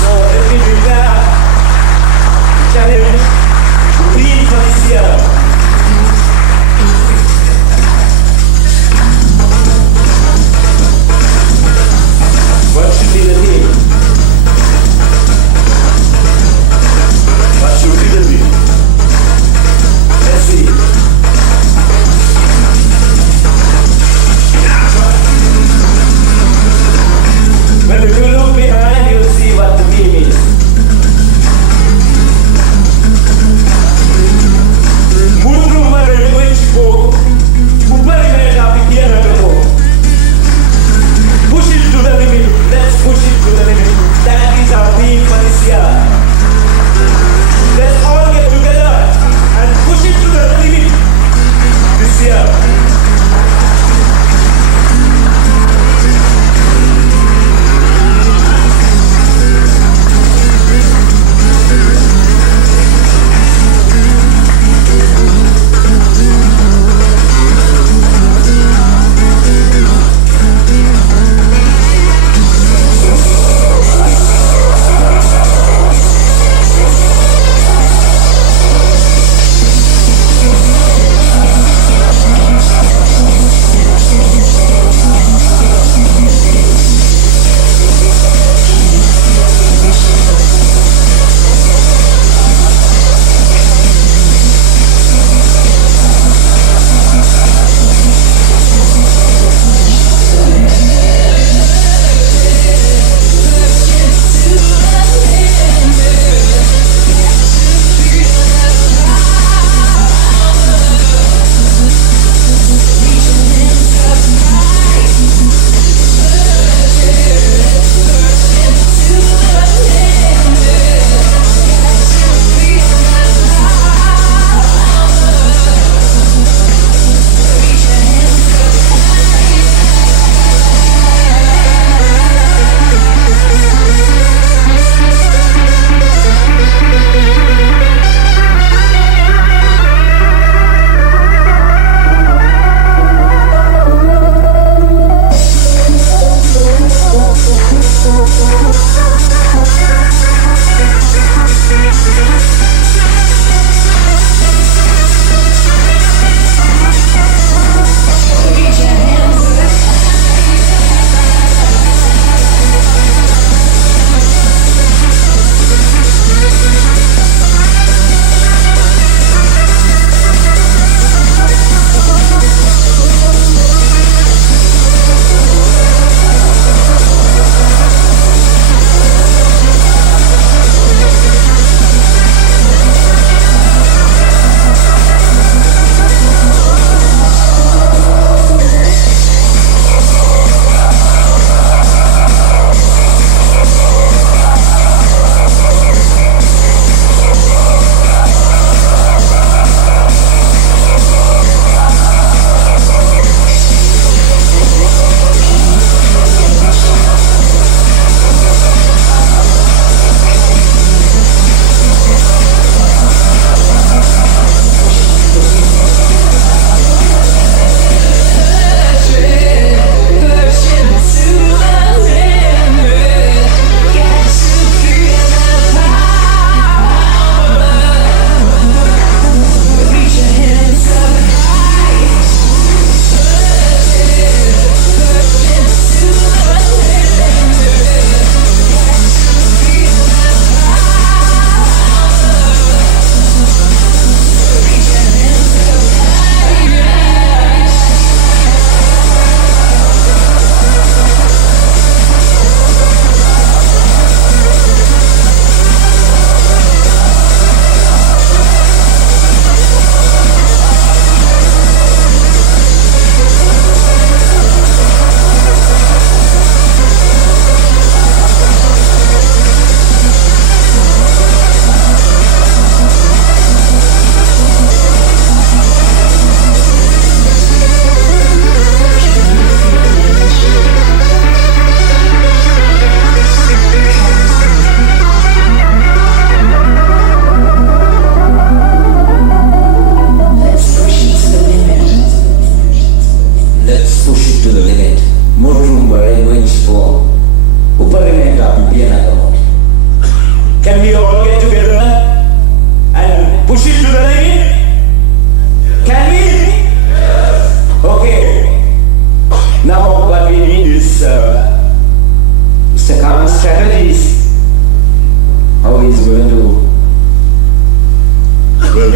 So let me prepare the challenge theme for this year. What should be the theme? What should be the theme?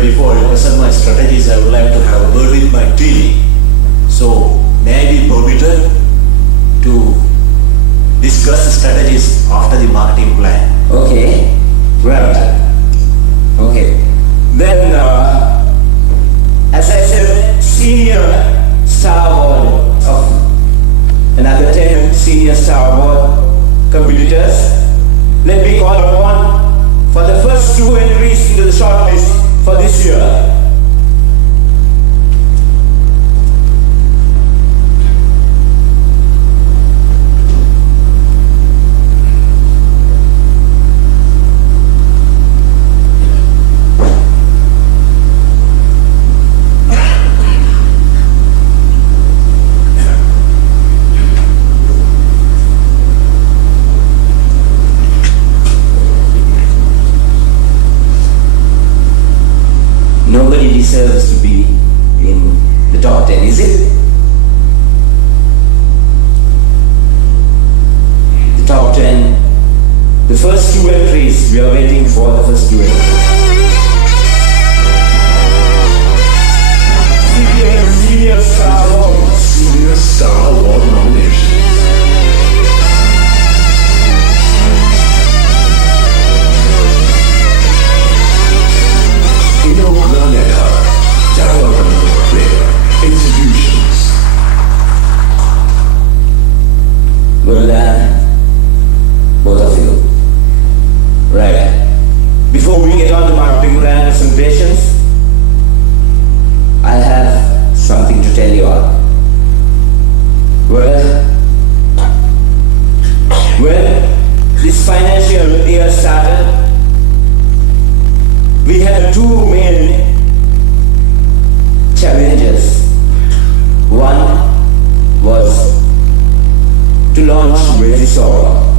before I present my strategies, I would like to have a word with my team. So, may I be permitted to discuss the strategies after the marketing plan? Okay, right. Okay. Then, as I said, Senior Star Award of another 10 Senior Star Award competitors. Let me call upon for the first 2 entries into the shortlist for this year. Nobody deserves to be in the top 10, is it? The top 10, the first 2 entries, we are waiting for the first 2 entries. Senior Star Award. Senior Star Award nominations. Institutions. Well done, both of you. Right. Before we get on to marketing brand presentations, I have something to tell you all. Well, when this financial year started, we had 2 main challenges. One was to launch Cbl.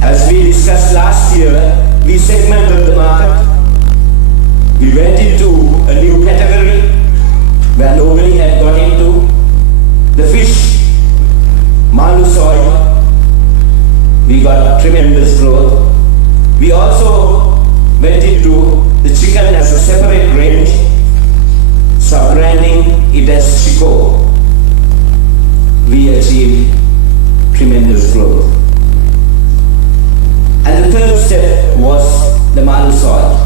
As we discussed last year, we segmented the market. We went into a new category where nobody had got into. The fish, Malu soy, we got tremendous growth. We also went into the chicken as a separate range, sub-branding it as Chico. We achieved tremendous growth. And the third step was the Malu soy.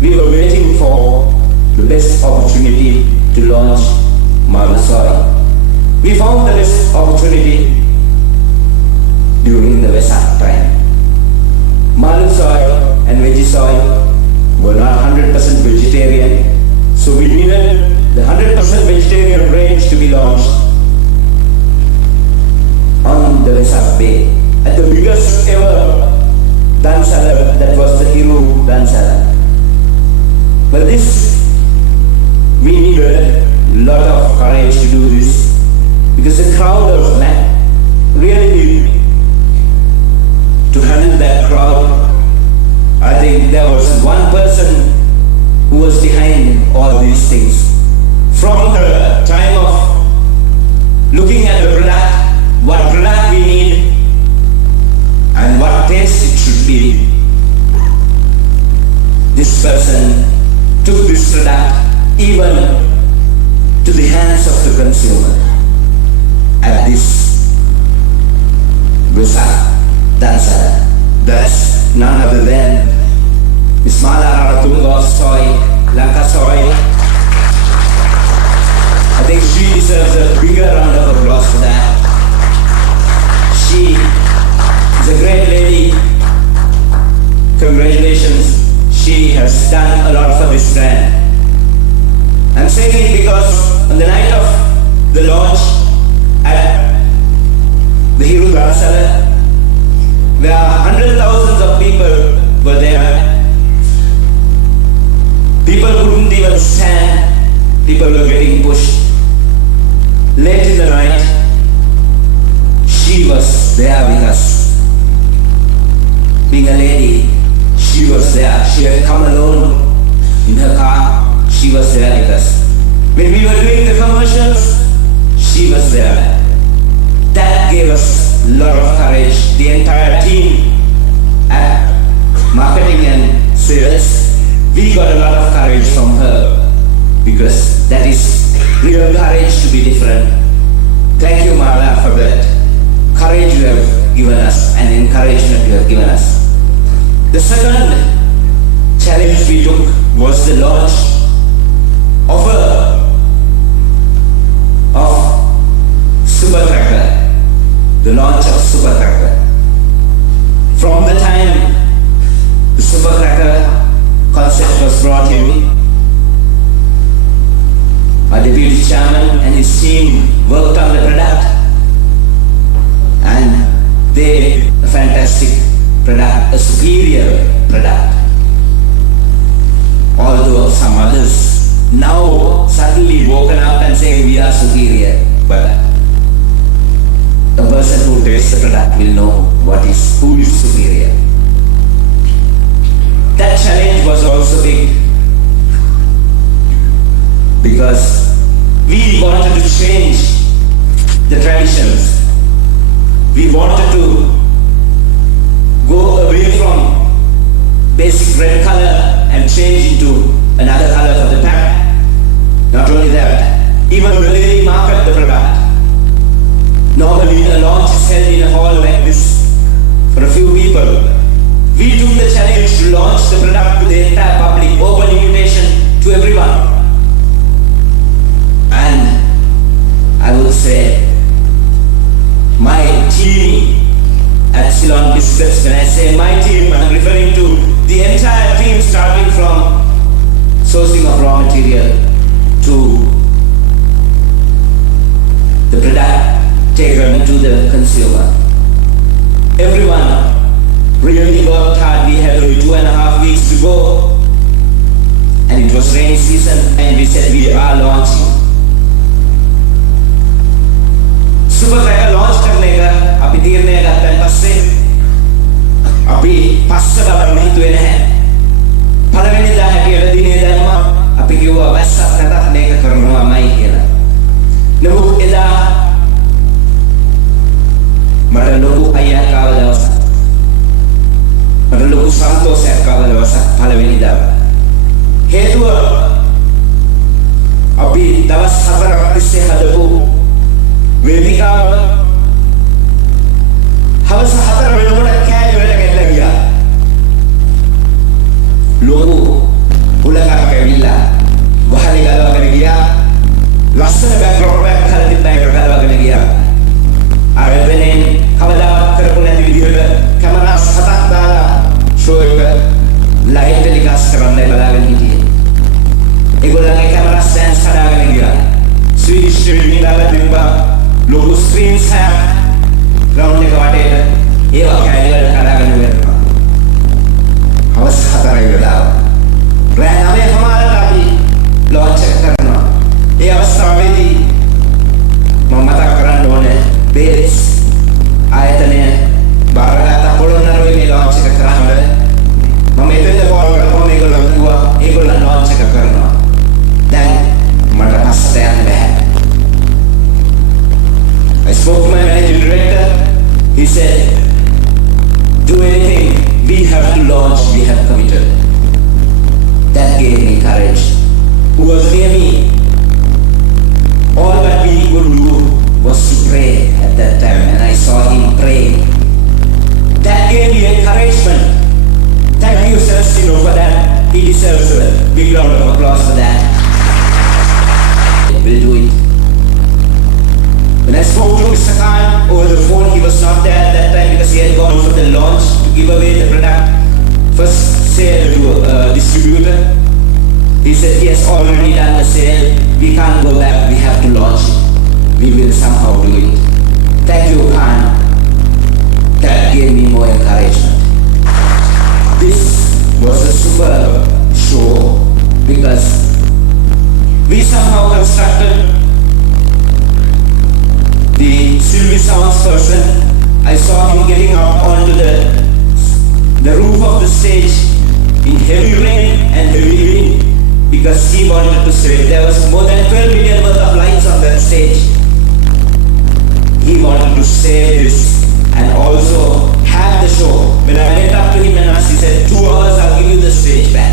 We were waiting for the best opportunity to launch Malu soy. We found the best opportunity during the Vesak time. Malu soy and veggie soy were not 100% vegetarian, so we needed the 100% vegetarian range to be launched on the Vesak Bay at the biggest ever dan salad, that was the Hiru dan salad. But this, we needed a lot of courage to do this because the crowd of men really needed to handle that crowd. I think there was one person who was behind all these things. From the time of looking at the product, what product we need, and what taste it should be, this person took this product even to the hands of the consumer at this Vesak dancer. That's none other than Miss Mala Ratunga of Soy, Lanka Soy. I think she deserves a bigger round of applause for that. She is a great lady. Congratulations. She has done a lot for this brand. I'm saying it because on the night of the launch at the Hiru Salad, where hundreds of thousands of people were there. People couldn't even stand. People were getting pushed. Late in the night, she was there with us. Being a lady, she was there. She had come alone in her car. She was there with us. When we were doing the commercials, she was there. That gave us a lot of courage. The entire team at marketing and sales, we got a lot courage from her, because that is real courage to be different. Thank you, Marla, for that courage you have given us and encouragement you have given us. The second challenge we took was the launch of Super Tracker. The launch of Super Tracker. From the time the Super Tracker concept was brought in, our deputy chairman and his team worked on the product, and they a fantastic product, a superior product. Although some others now suddenly woken up and say we are superior, but a person who tastes the product will know who is superior. That challenge was also big, because we wanted to change the traditions. We wanted to go away from basic red color and change into another color for the pack. Not only that, even the way we market the product. Normally a launch is held in a hall like this for a few people. We took the challenge to launch the product to the entire public, open invitation to everyone. And I would say my team at Ceylon Biscuits, when I say my team, I'm referring to the entire team, starting from sourcing of raw material to the product taken to the consumer. Everyone really worked hard. We had only 2.5 weeks to go, and it was rainy season, and we said we are launching. Super Tracker launch करने का अभी तीरने का तन पस्से अभी पस्से बार नहीं तो इन्हें फलवेनी दा है कि यदि नहीं दा माँ अभी क्यों वैसा करता नहीं का करना माई केला नमूद इदा मर लोगों आया कावल वसा मर लोगों सांतो से कावल वसा फलवेनी दा हेतु अभी दवस खबर किससे हदबू वेदिका हवस हतर वेलोड क्या वेला गया लोगो बुलगा के विला वहाले गाला के गया लसन बैकग्राउंड में खल दिता है गाला के गया आरे बने हवला कर पुने वीडियो कैमरा सतत दाला शो लाइट टेलीकास्ट करने लगा नीति एगो लगे कैमरा सेंस खड़ा के गया स्वीडिश टीवी दाला दिंबा लोगों स्क्रीन्स हैं ग्राउंड के वाटे ये वाक्य आइडिया करा करने में हवस खाता रहे बेटा प्लान हमें हमारा काफी लॉन्च करना ये अवस्था में थी ममता करने वाले बेस आए तने बारह आता कोरोना रोई में लॉन्च करना है मम्मी इतने बार करना मेरे को लगा एक को लॉन्च करना then मटर हंसते हैं बहन I spoke to my managing director. He said, do anything, we have to launch, we have committed. That gave me courage. Who was near me? All that we could do was to pray at that time, and I saw him praying. That gave me encouragement. Thank you, Celestino, for that. He deserves a big round of applause for that. We'll do it. When I spoke to Mr. Khan over the phone, he was not there at that time because he had gone for the launch to give away the product. First sale to a distributor. He said, yes, already done the sale. We can't go back. We have to launch it. We will somehow do it. Thank you, Khan. That gave me more encouragement. This was a super show because we somehow constructed the Sylvie Sounds person. I saw him getting up onto the roof of the stage in heavy rain and heavy wind because he wanted to save. There was more than 12 million worth of lights on that stage. He wanted to save this and also have the show. When I went up to him and asked, he said, 2 hours I'll give you the stage back.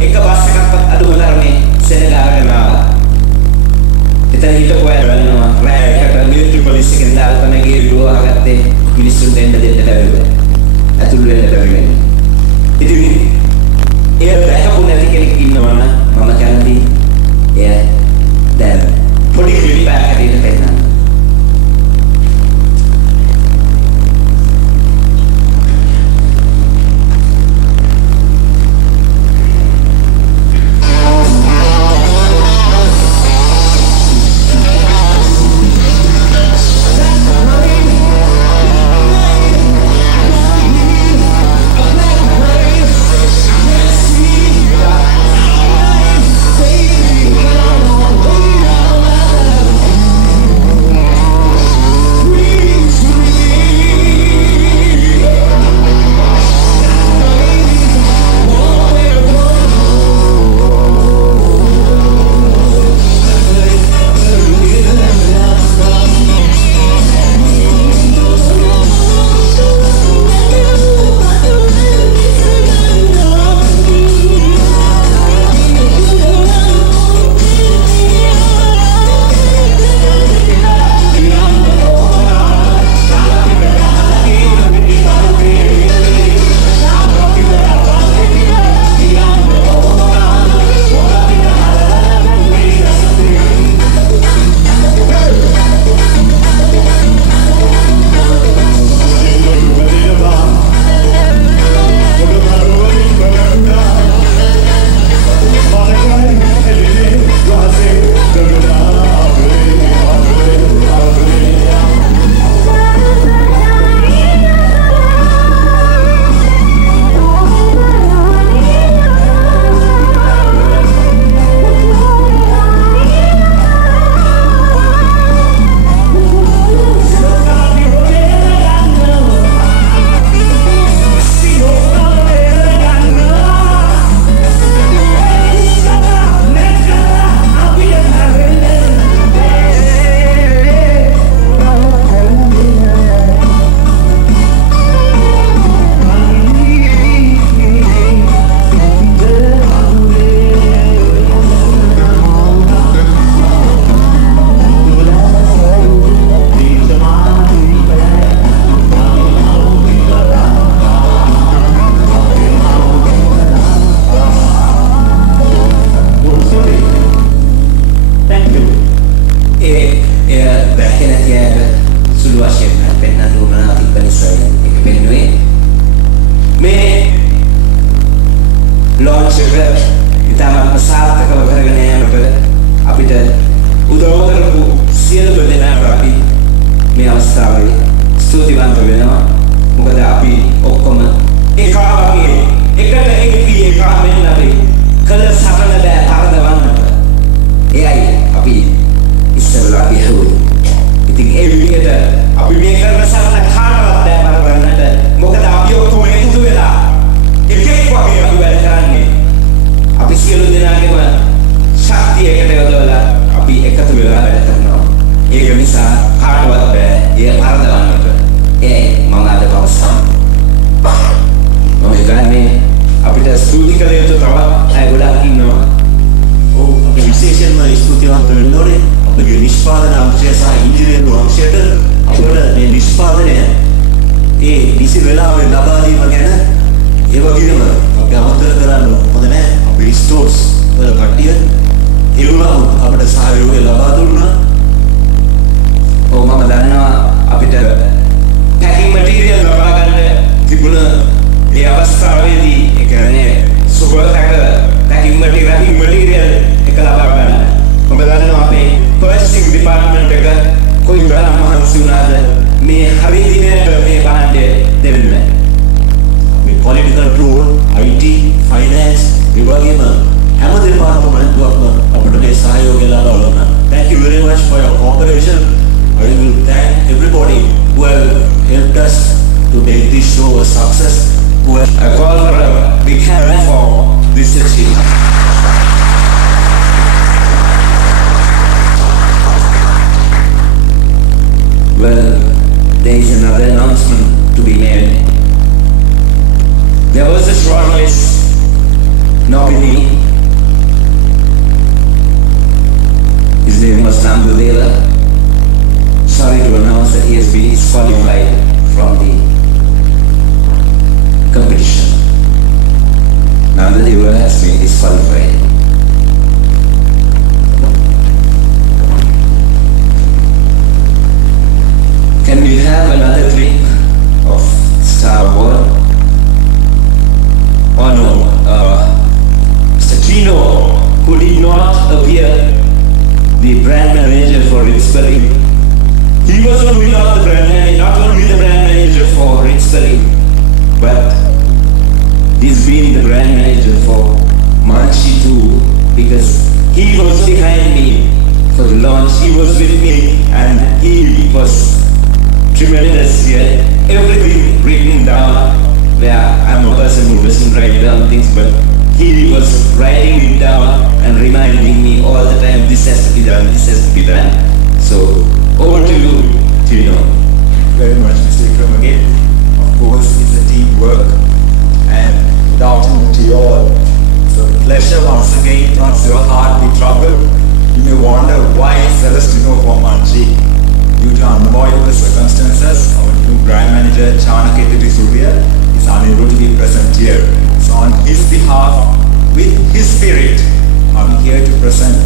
එක bus එකක්වත් අඩුම තරමේ සෙනගාගෙන ආවා. එතන හිටපු අය බලනවා රෑ එකට මිලිටරි පොලිස් එකෙන් දාලා තමයි ගේ විරුව අහගත්තේ මිනිස්සුන්ට එන්න දෙන්න බැරිව. ඇතුළු වෙන්න බැරි. ඉතින් ඒ දැකපු නැති කෙනෙක් ඉන්නවා නම් මම කැමති එයා දැන් පොඩි ක්ලිප් එකක් හරියට පෙන්නන්න. There was this journalist nominee Thomas Nambudela. Sorry to announce that he has been disqualified from the competition. Nambudela has been disqualified. Can we have another clip of Star Award? Oh no, Mr. Chino, who did not appear, the brand manager for Ritzberry. He was only not the brand manager, not only the brand manager for Ritzberry, but he's been the brand manager for Manchi too, because he was behind me for the launch. He was with me and he was tremendous here. Everything written down where I'm a person who doesn't write down things, but he was writing it down and reminding me all the time, this has to be done, this has to be done. So, over to you, Tino. Very much, Mr. Vikram again. Of course, it's a teamwork, and without to you all. So, pleasure once again. Once your heart be troubled, you may wonder why Celestino for Manchi. Due to unavoidable circumstances, our new brand manager, Chanaketi Surya, is unable to be present here. So on his behalf, with his spirit, I'm here to present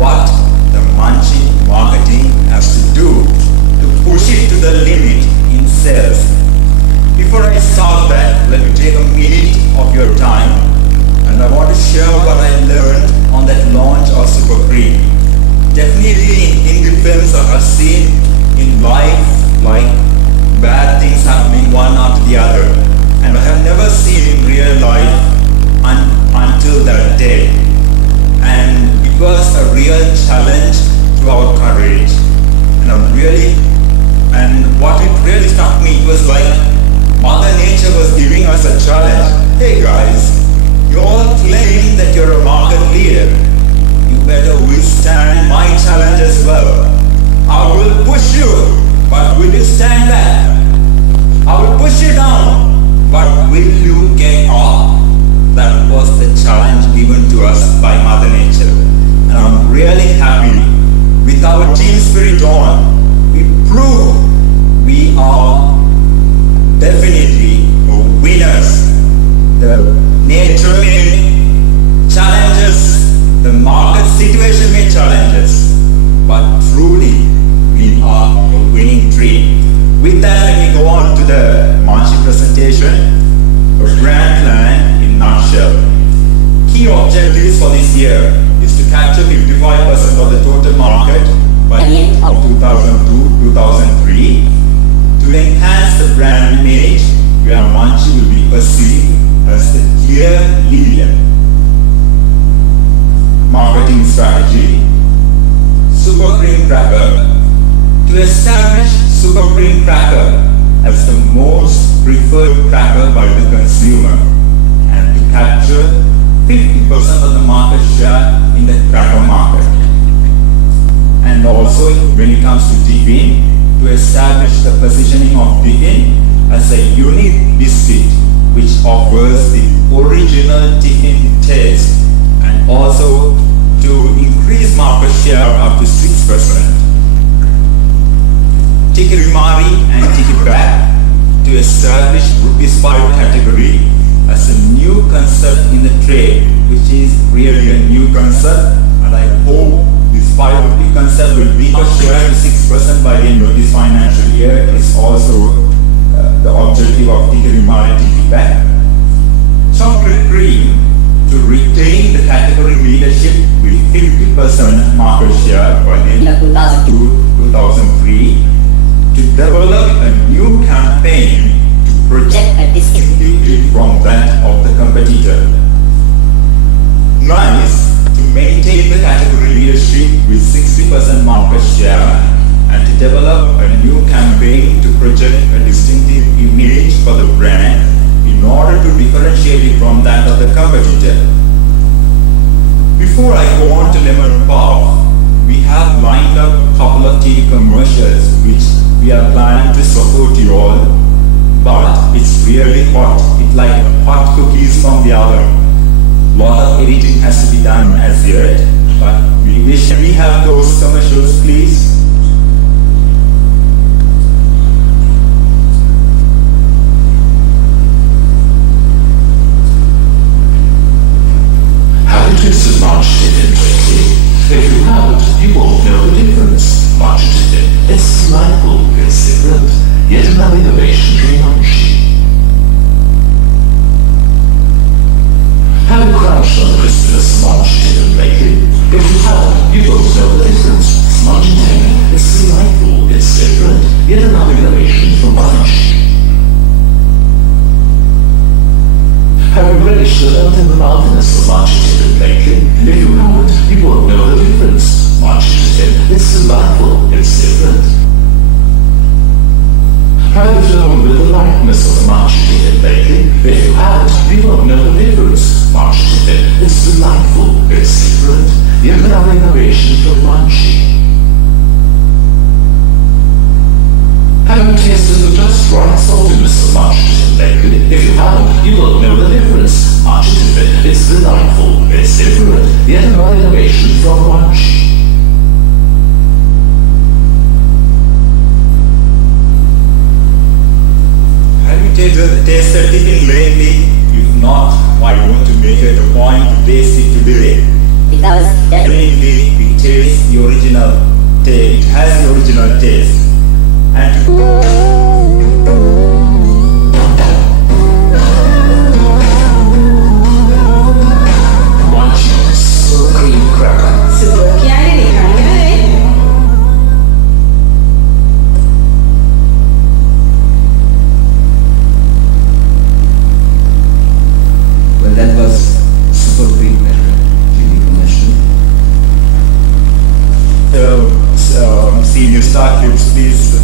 what the Manchi marketing has to do to push it to the limit in sales. Before I start that, let me take a minute of your time, and I want to share what I learned on that launch of Super Cream. Definitely in the films I have seen in life, like bad things happening one after the other, and I have never seen in real life until that day. And it was a real challenge to our courage. And what it really struck me, it was like Mother Nature was giving us a challenge. Hey guys, you're all claiming that you're a market leader. You better withstand my challenge as well. I will push you, but will you stand back? I will push you down, but will you get up? That was the challenge given to us by Mother Nature. And I'm really happy with our team spirit on. We prove we are definitely winners. The nature may challenges, the market situation may challenges, but truly we are a winning team. With that, let me go on to the Manchi presentation, a grand plan in a nutshell. Key objectives for this year is to capture 55% of the total market by 2002-2003, to enhance the brand image where Manchi will be perceived as the clear leader. Marketing strategy. Super Cream Cracker. To establish Super Cream Cracker as the most preferred cracker by the consumer and to capture 50% of the market share in the cracker market. And also, when it comes to tiffin, to establish the positioning of tiffin as a unique biscuit which offers the original tiffin taste, and also to increase market share up to 6%. Tikiri-mari and Tiki-Back to establish Rupees 5 category as a new concept in the trade, which is really a new concept, and I hope this 5 rupee concept will be a share to 6% by the end of this financial year. It's also the objective of Tikiri-mari Tiki-Back. Chocolate cream to retain the category leadership with 50% market share by the end of 2003. To develop a new campaign to project a distinctivity from that of the competitor. Nice to maintain the category leadership with 60% market share and to develop a new campaign to project a distinctive image for the brand in order to differentiate it from that of the competitor. Before I go on to Lemon Puff, we have lined up a couple of TV commercials which we are planning to support you all, but it's really hot. It's like hot cookies from the oven. Lot of editing has to be done as yet, but we Can we have those commercials, please? Have you tasted March Chicken lately? If you haven't, you won't know the difference. March Chicken, it's delightful, it's different, yet another innovation from Munchie. Have you crunched on Christmas March Chicken lately? If you haven't, you won't know the difference. March Chicken, it's delightful, it's different, yet another innovation from Munchie. Have you relished the earth and the mountainous of March Chicken lately? If you haven't, you won't know the difference. March Chicken, it's delightful, it's different. Have you flown with the lightness of March Chicken lately? If you haven't, you won't know the difference. March Chicken, it's delightful, it's different. Yet another innovation from Munchie. Have you tasted the just right saltiness of March Chicken lately? If you haven't, you won't know the difference. March Chicken, it's delightful, it's different. Yet another innovation from Munchie. Have you tasted tipping lately? If not, I want to make it a point to taste it today. Because Definitely, it tastes the original taste. It has the original taste. And Munchie's Super Cream Cracker. Super කියන්නේ නිකන් නෙවෙයි. Well, that was super great TV commercial. senior star clips, please.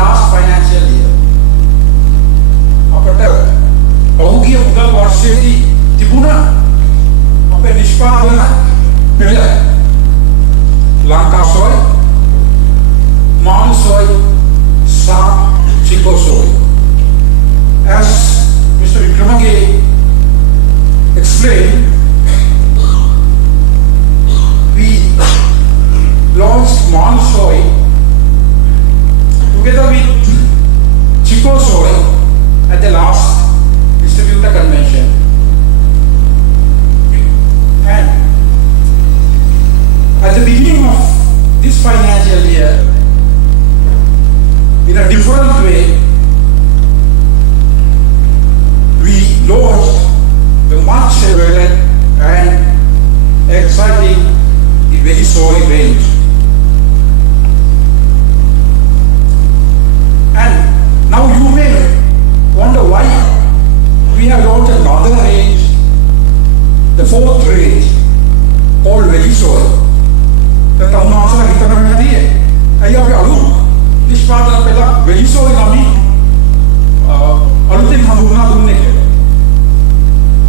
last financial year. අපට පෞද්ගලික මුදල් වර්ෂයේදී තිබුණ අපේ නිෂ්පාදන පෙළ ලංකා සොය, මාළු සොය, සහ චිකෝ සොය. As Mr. Vikramage explained, we launched Maalu soy together with Chico soy at the last distributor convention. And at the beginning of this financial year, in a different way, we launched the much awaited and exciting veggie soy range. And now you may wonder why we have launched another range, the fourth range, called veggie soy. That unaasana hitana wenadiye ayya අපි අලු නිෂ්පාදන පෙළ veggie soy නමින් අලුතෙන් හඳුන්වා දුන්නේ කියලා.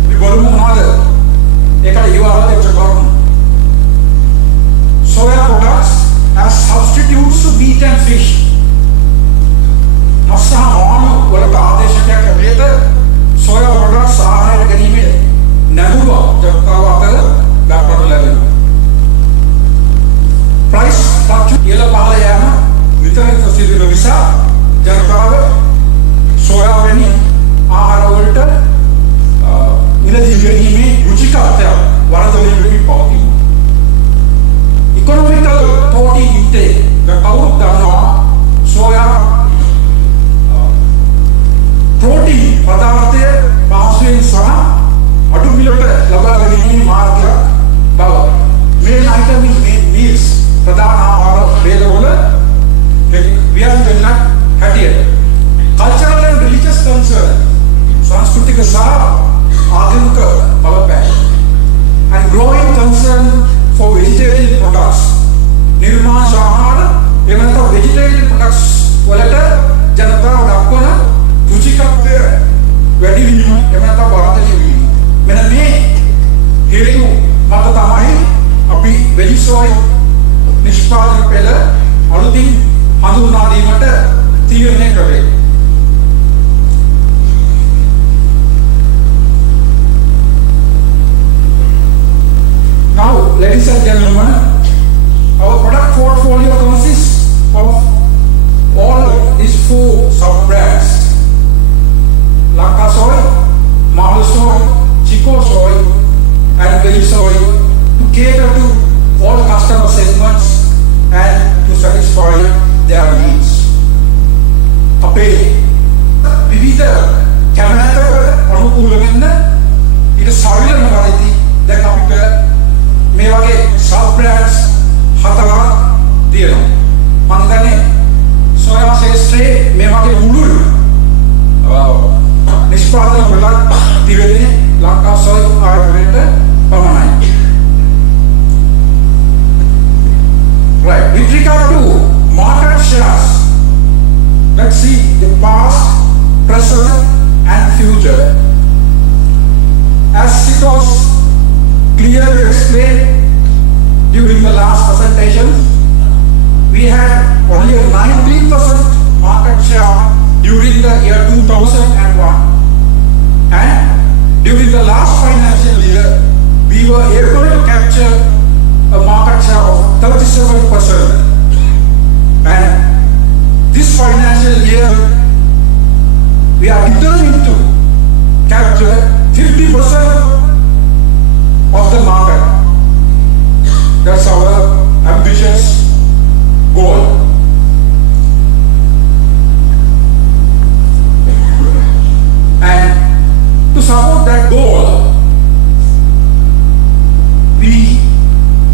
අපි බලමු මොනවද ඒකට URL එක කරමු. Soya products as substitutes to meat and fish. Masa maalu වලට ආදේශයක් ලැබෙත soya products ආහාර ගැනීමේ නැඹුරුව ජනතාව අතර දක්වනු ලැබෙනවා. Price fluctuation ඉහළ පහළ යෑම විතර සිදුවන නිසා ජනතාව soya වැනි ආහාර වලට මිලදී ගැනීමේ රුචිකත්වය වරදවීමකින් පවතිනවා. Economical protein intake, the කවුරුත් දන්නවා soya protein පදාර්ථය පහසුවෙන් සහ අඩු මිලට ලබා ගැනීමේ මාර්ගයක් බව. main item in main meals ප්‍රධාන ආහාර වේලවල ව්‍යංජන හැටියට. Cultural and religious concern, සංස්කෘතික සහ ආගමික බලපෑම. And growing concern for vegetarian products. නිර්මාණ ආහාර එවනත vegetarian products වලට ජනතාව දක්වන රුචිකත්වය වැඩි වීම එවනත වර්ධනය වීම. මෙන්න මේ හේතු මත තමයි අපි veggie soy නිෂ්පාදන පෙළ අලුතින් හඳුන්වා දීමට තීරණය කළේ. Now, ladies and gentlemen, our product portfolio consists of all these four sub-brands: Lanka soy, Maalu soy, Chico soy, and veggie soy, to cater to all customer segments and to satisfy their needs. අපේ විවිධ කැමැත්තට අනුකූල වෙන්න ඊට සවිලන පරිදි දැන් අපිට මේ වගේ sub brands හතරක් තියෙනවා. මම හිතන්නේ සොයා ශේෂ්ත්‍රයේ මේ වගේ මුළු නිෂ්පාදන වලට තිබෙන්නේ ලංකා සොය ආයතනයට පමණයි. Right. With regard to market shares, let's see the past, present, and future. As it was clearly explained during the last presentation, we had only a 19% market share during the year 2001. And during the last financial year, we were able to capture a market share of 37%. And this financial year, we are determined to capture 50% of the market. That's our ambitious goal. And to support that goal, we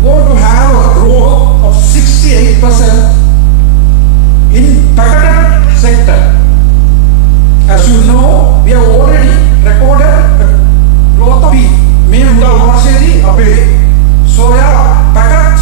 want to have a growth of 68% in packeted sector. As you know, we have already recorded a growth of මේ මුදල් වර්ෂයේදී අපේ soya packet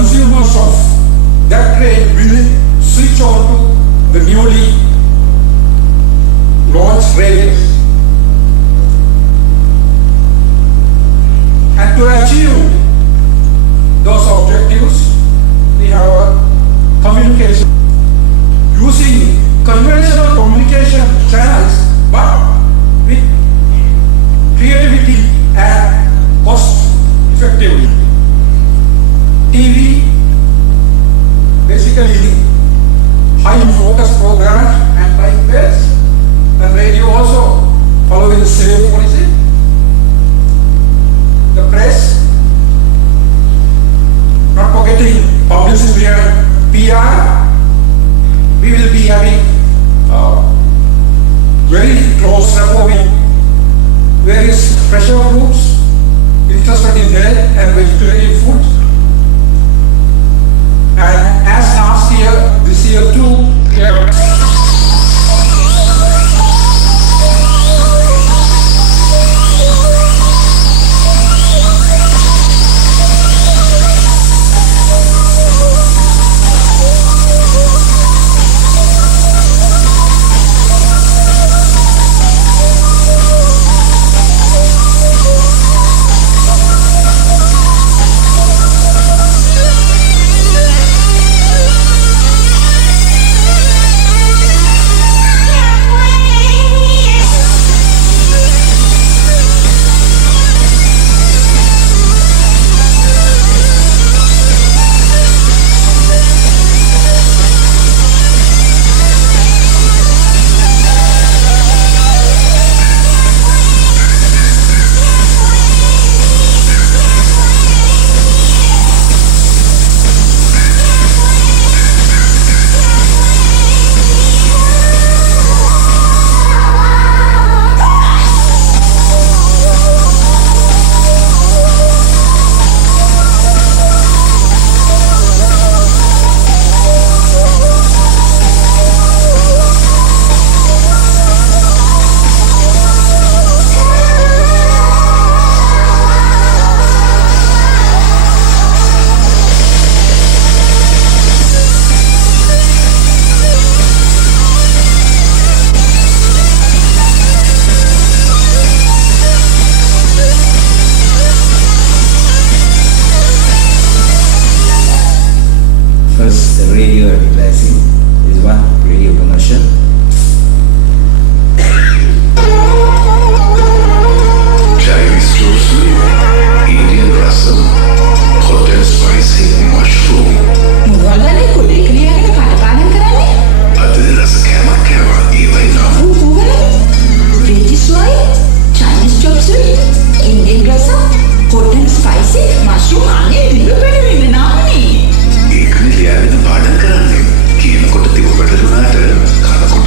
consumers of that range will switch on to the newly launched ranges. And to achieve those objectives, we have a communication using conventional communication channels, but with creativity and cost effectively. TV, basically high focus programs and time based, and radio also following the same policy. The press, not forgetting publicity and PR, we will be having very close rapport with various pressure groups interested in health and vegetarian food. And as last year, this year too, we have පාඩම් කරන්නේ කියනකොට තිබුණට කනකොට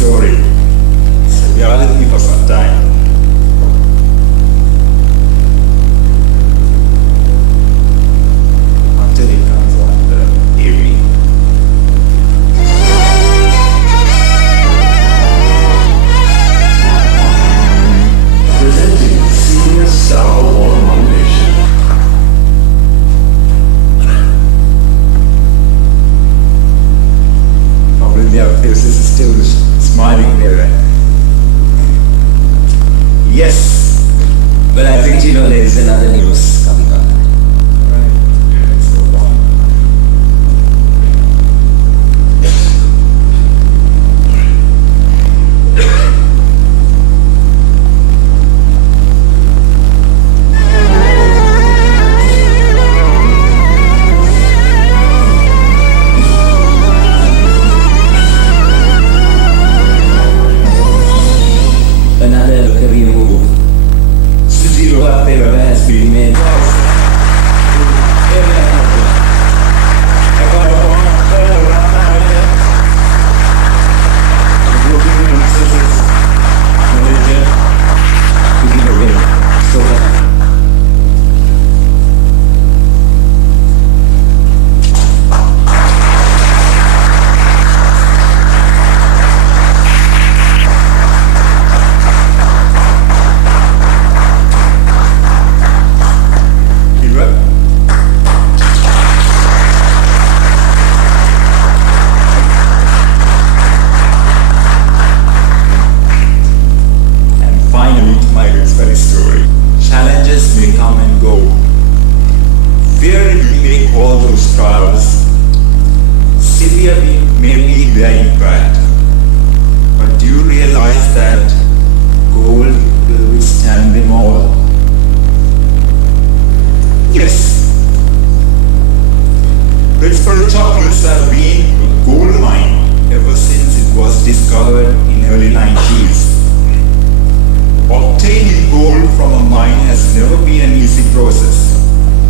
story. So we are with me for some time. Until it comes on the evening. Presenting Senior Star Award nomination. Probably their faces is still smiling there. Yes. Well, I think you know there is another news coming up. Let's move on. Another career move. Zero up there has been made. Challenges may come and go. Fear will make all those trials. Severely may leave their impact. But do you realize that gold will withstand them all? Yes. Pittsburgh chocolates have been a gold mine ever since it was discovered in early 90s. Obtaining gold from a mine has never been an easy process.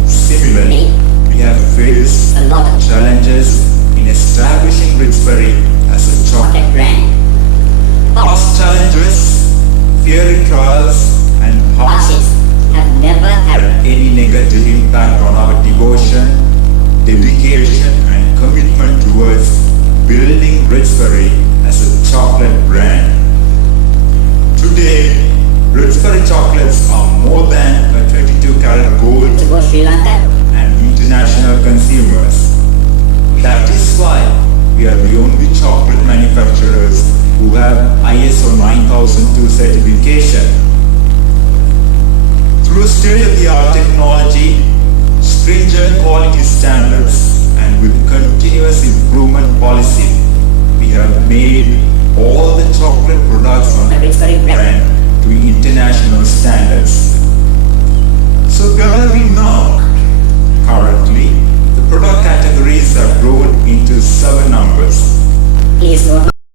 Similarly, we have faced A lot of challenges in establishing Ridgebury as a chocolate brand. past challenges, fiery trials, and Artists have never had any negative impact on our devotion, dedication, and commitment towards building Ridgebury as a chocolate brand. Today, Ridgebury chocolates are more than a 22-karat gold to go Sri Lanka. and international consumers. That is why we are the only chocolate manufacturers who have ISO 9002 certification. Through state-of-the-art technology, stringent quality standards, and with continuous improvement policy, we have made all the chocolate products on The Ridgebury brand to international standards.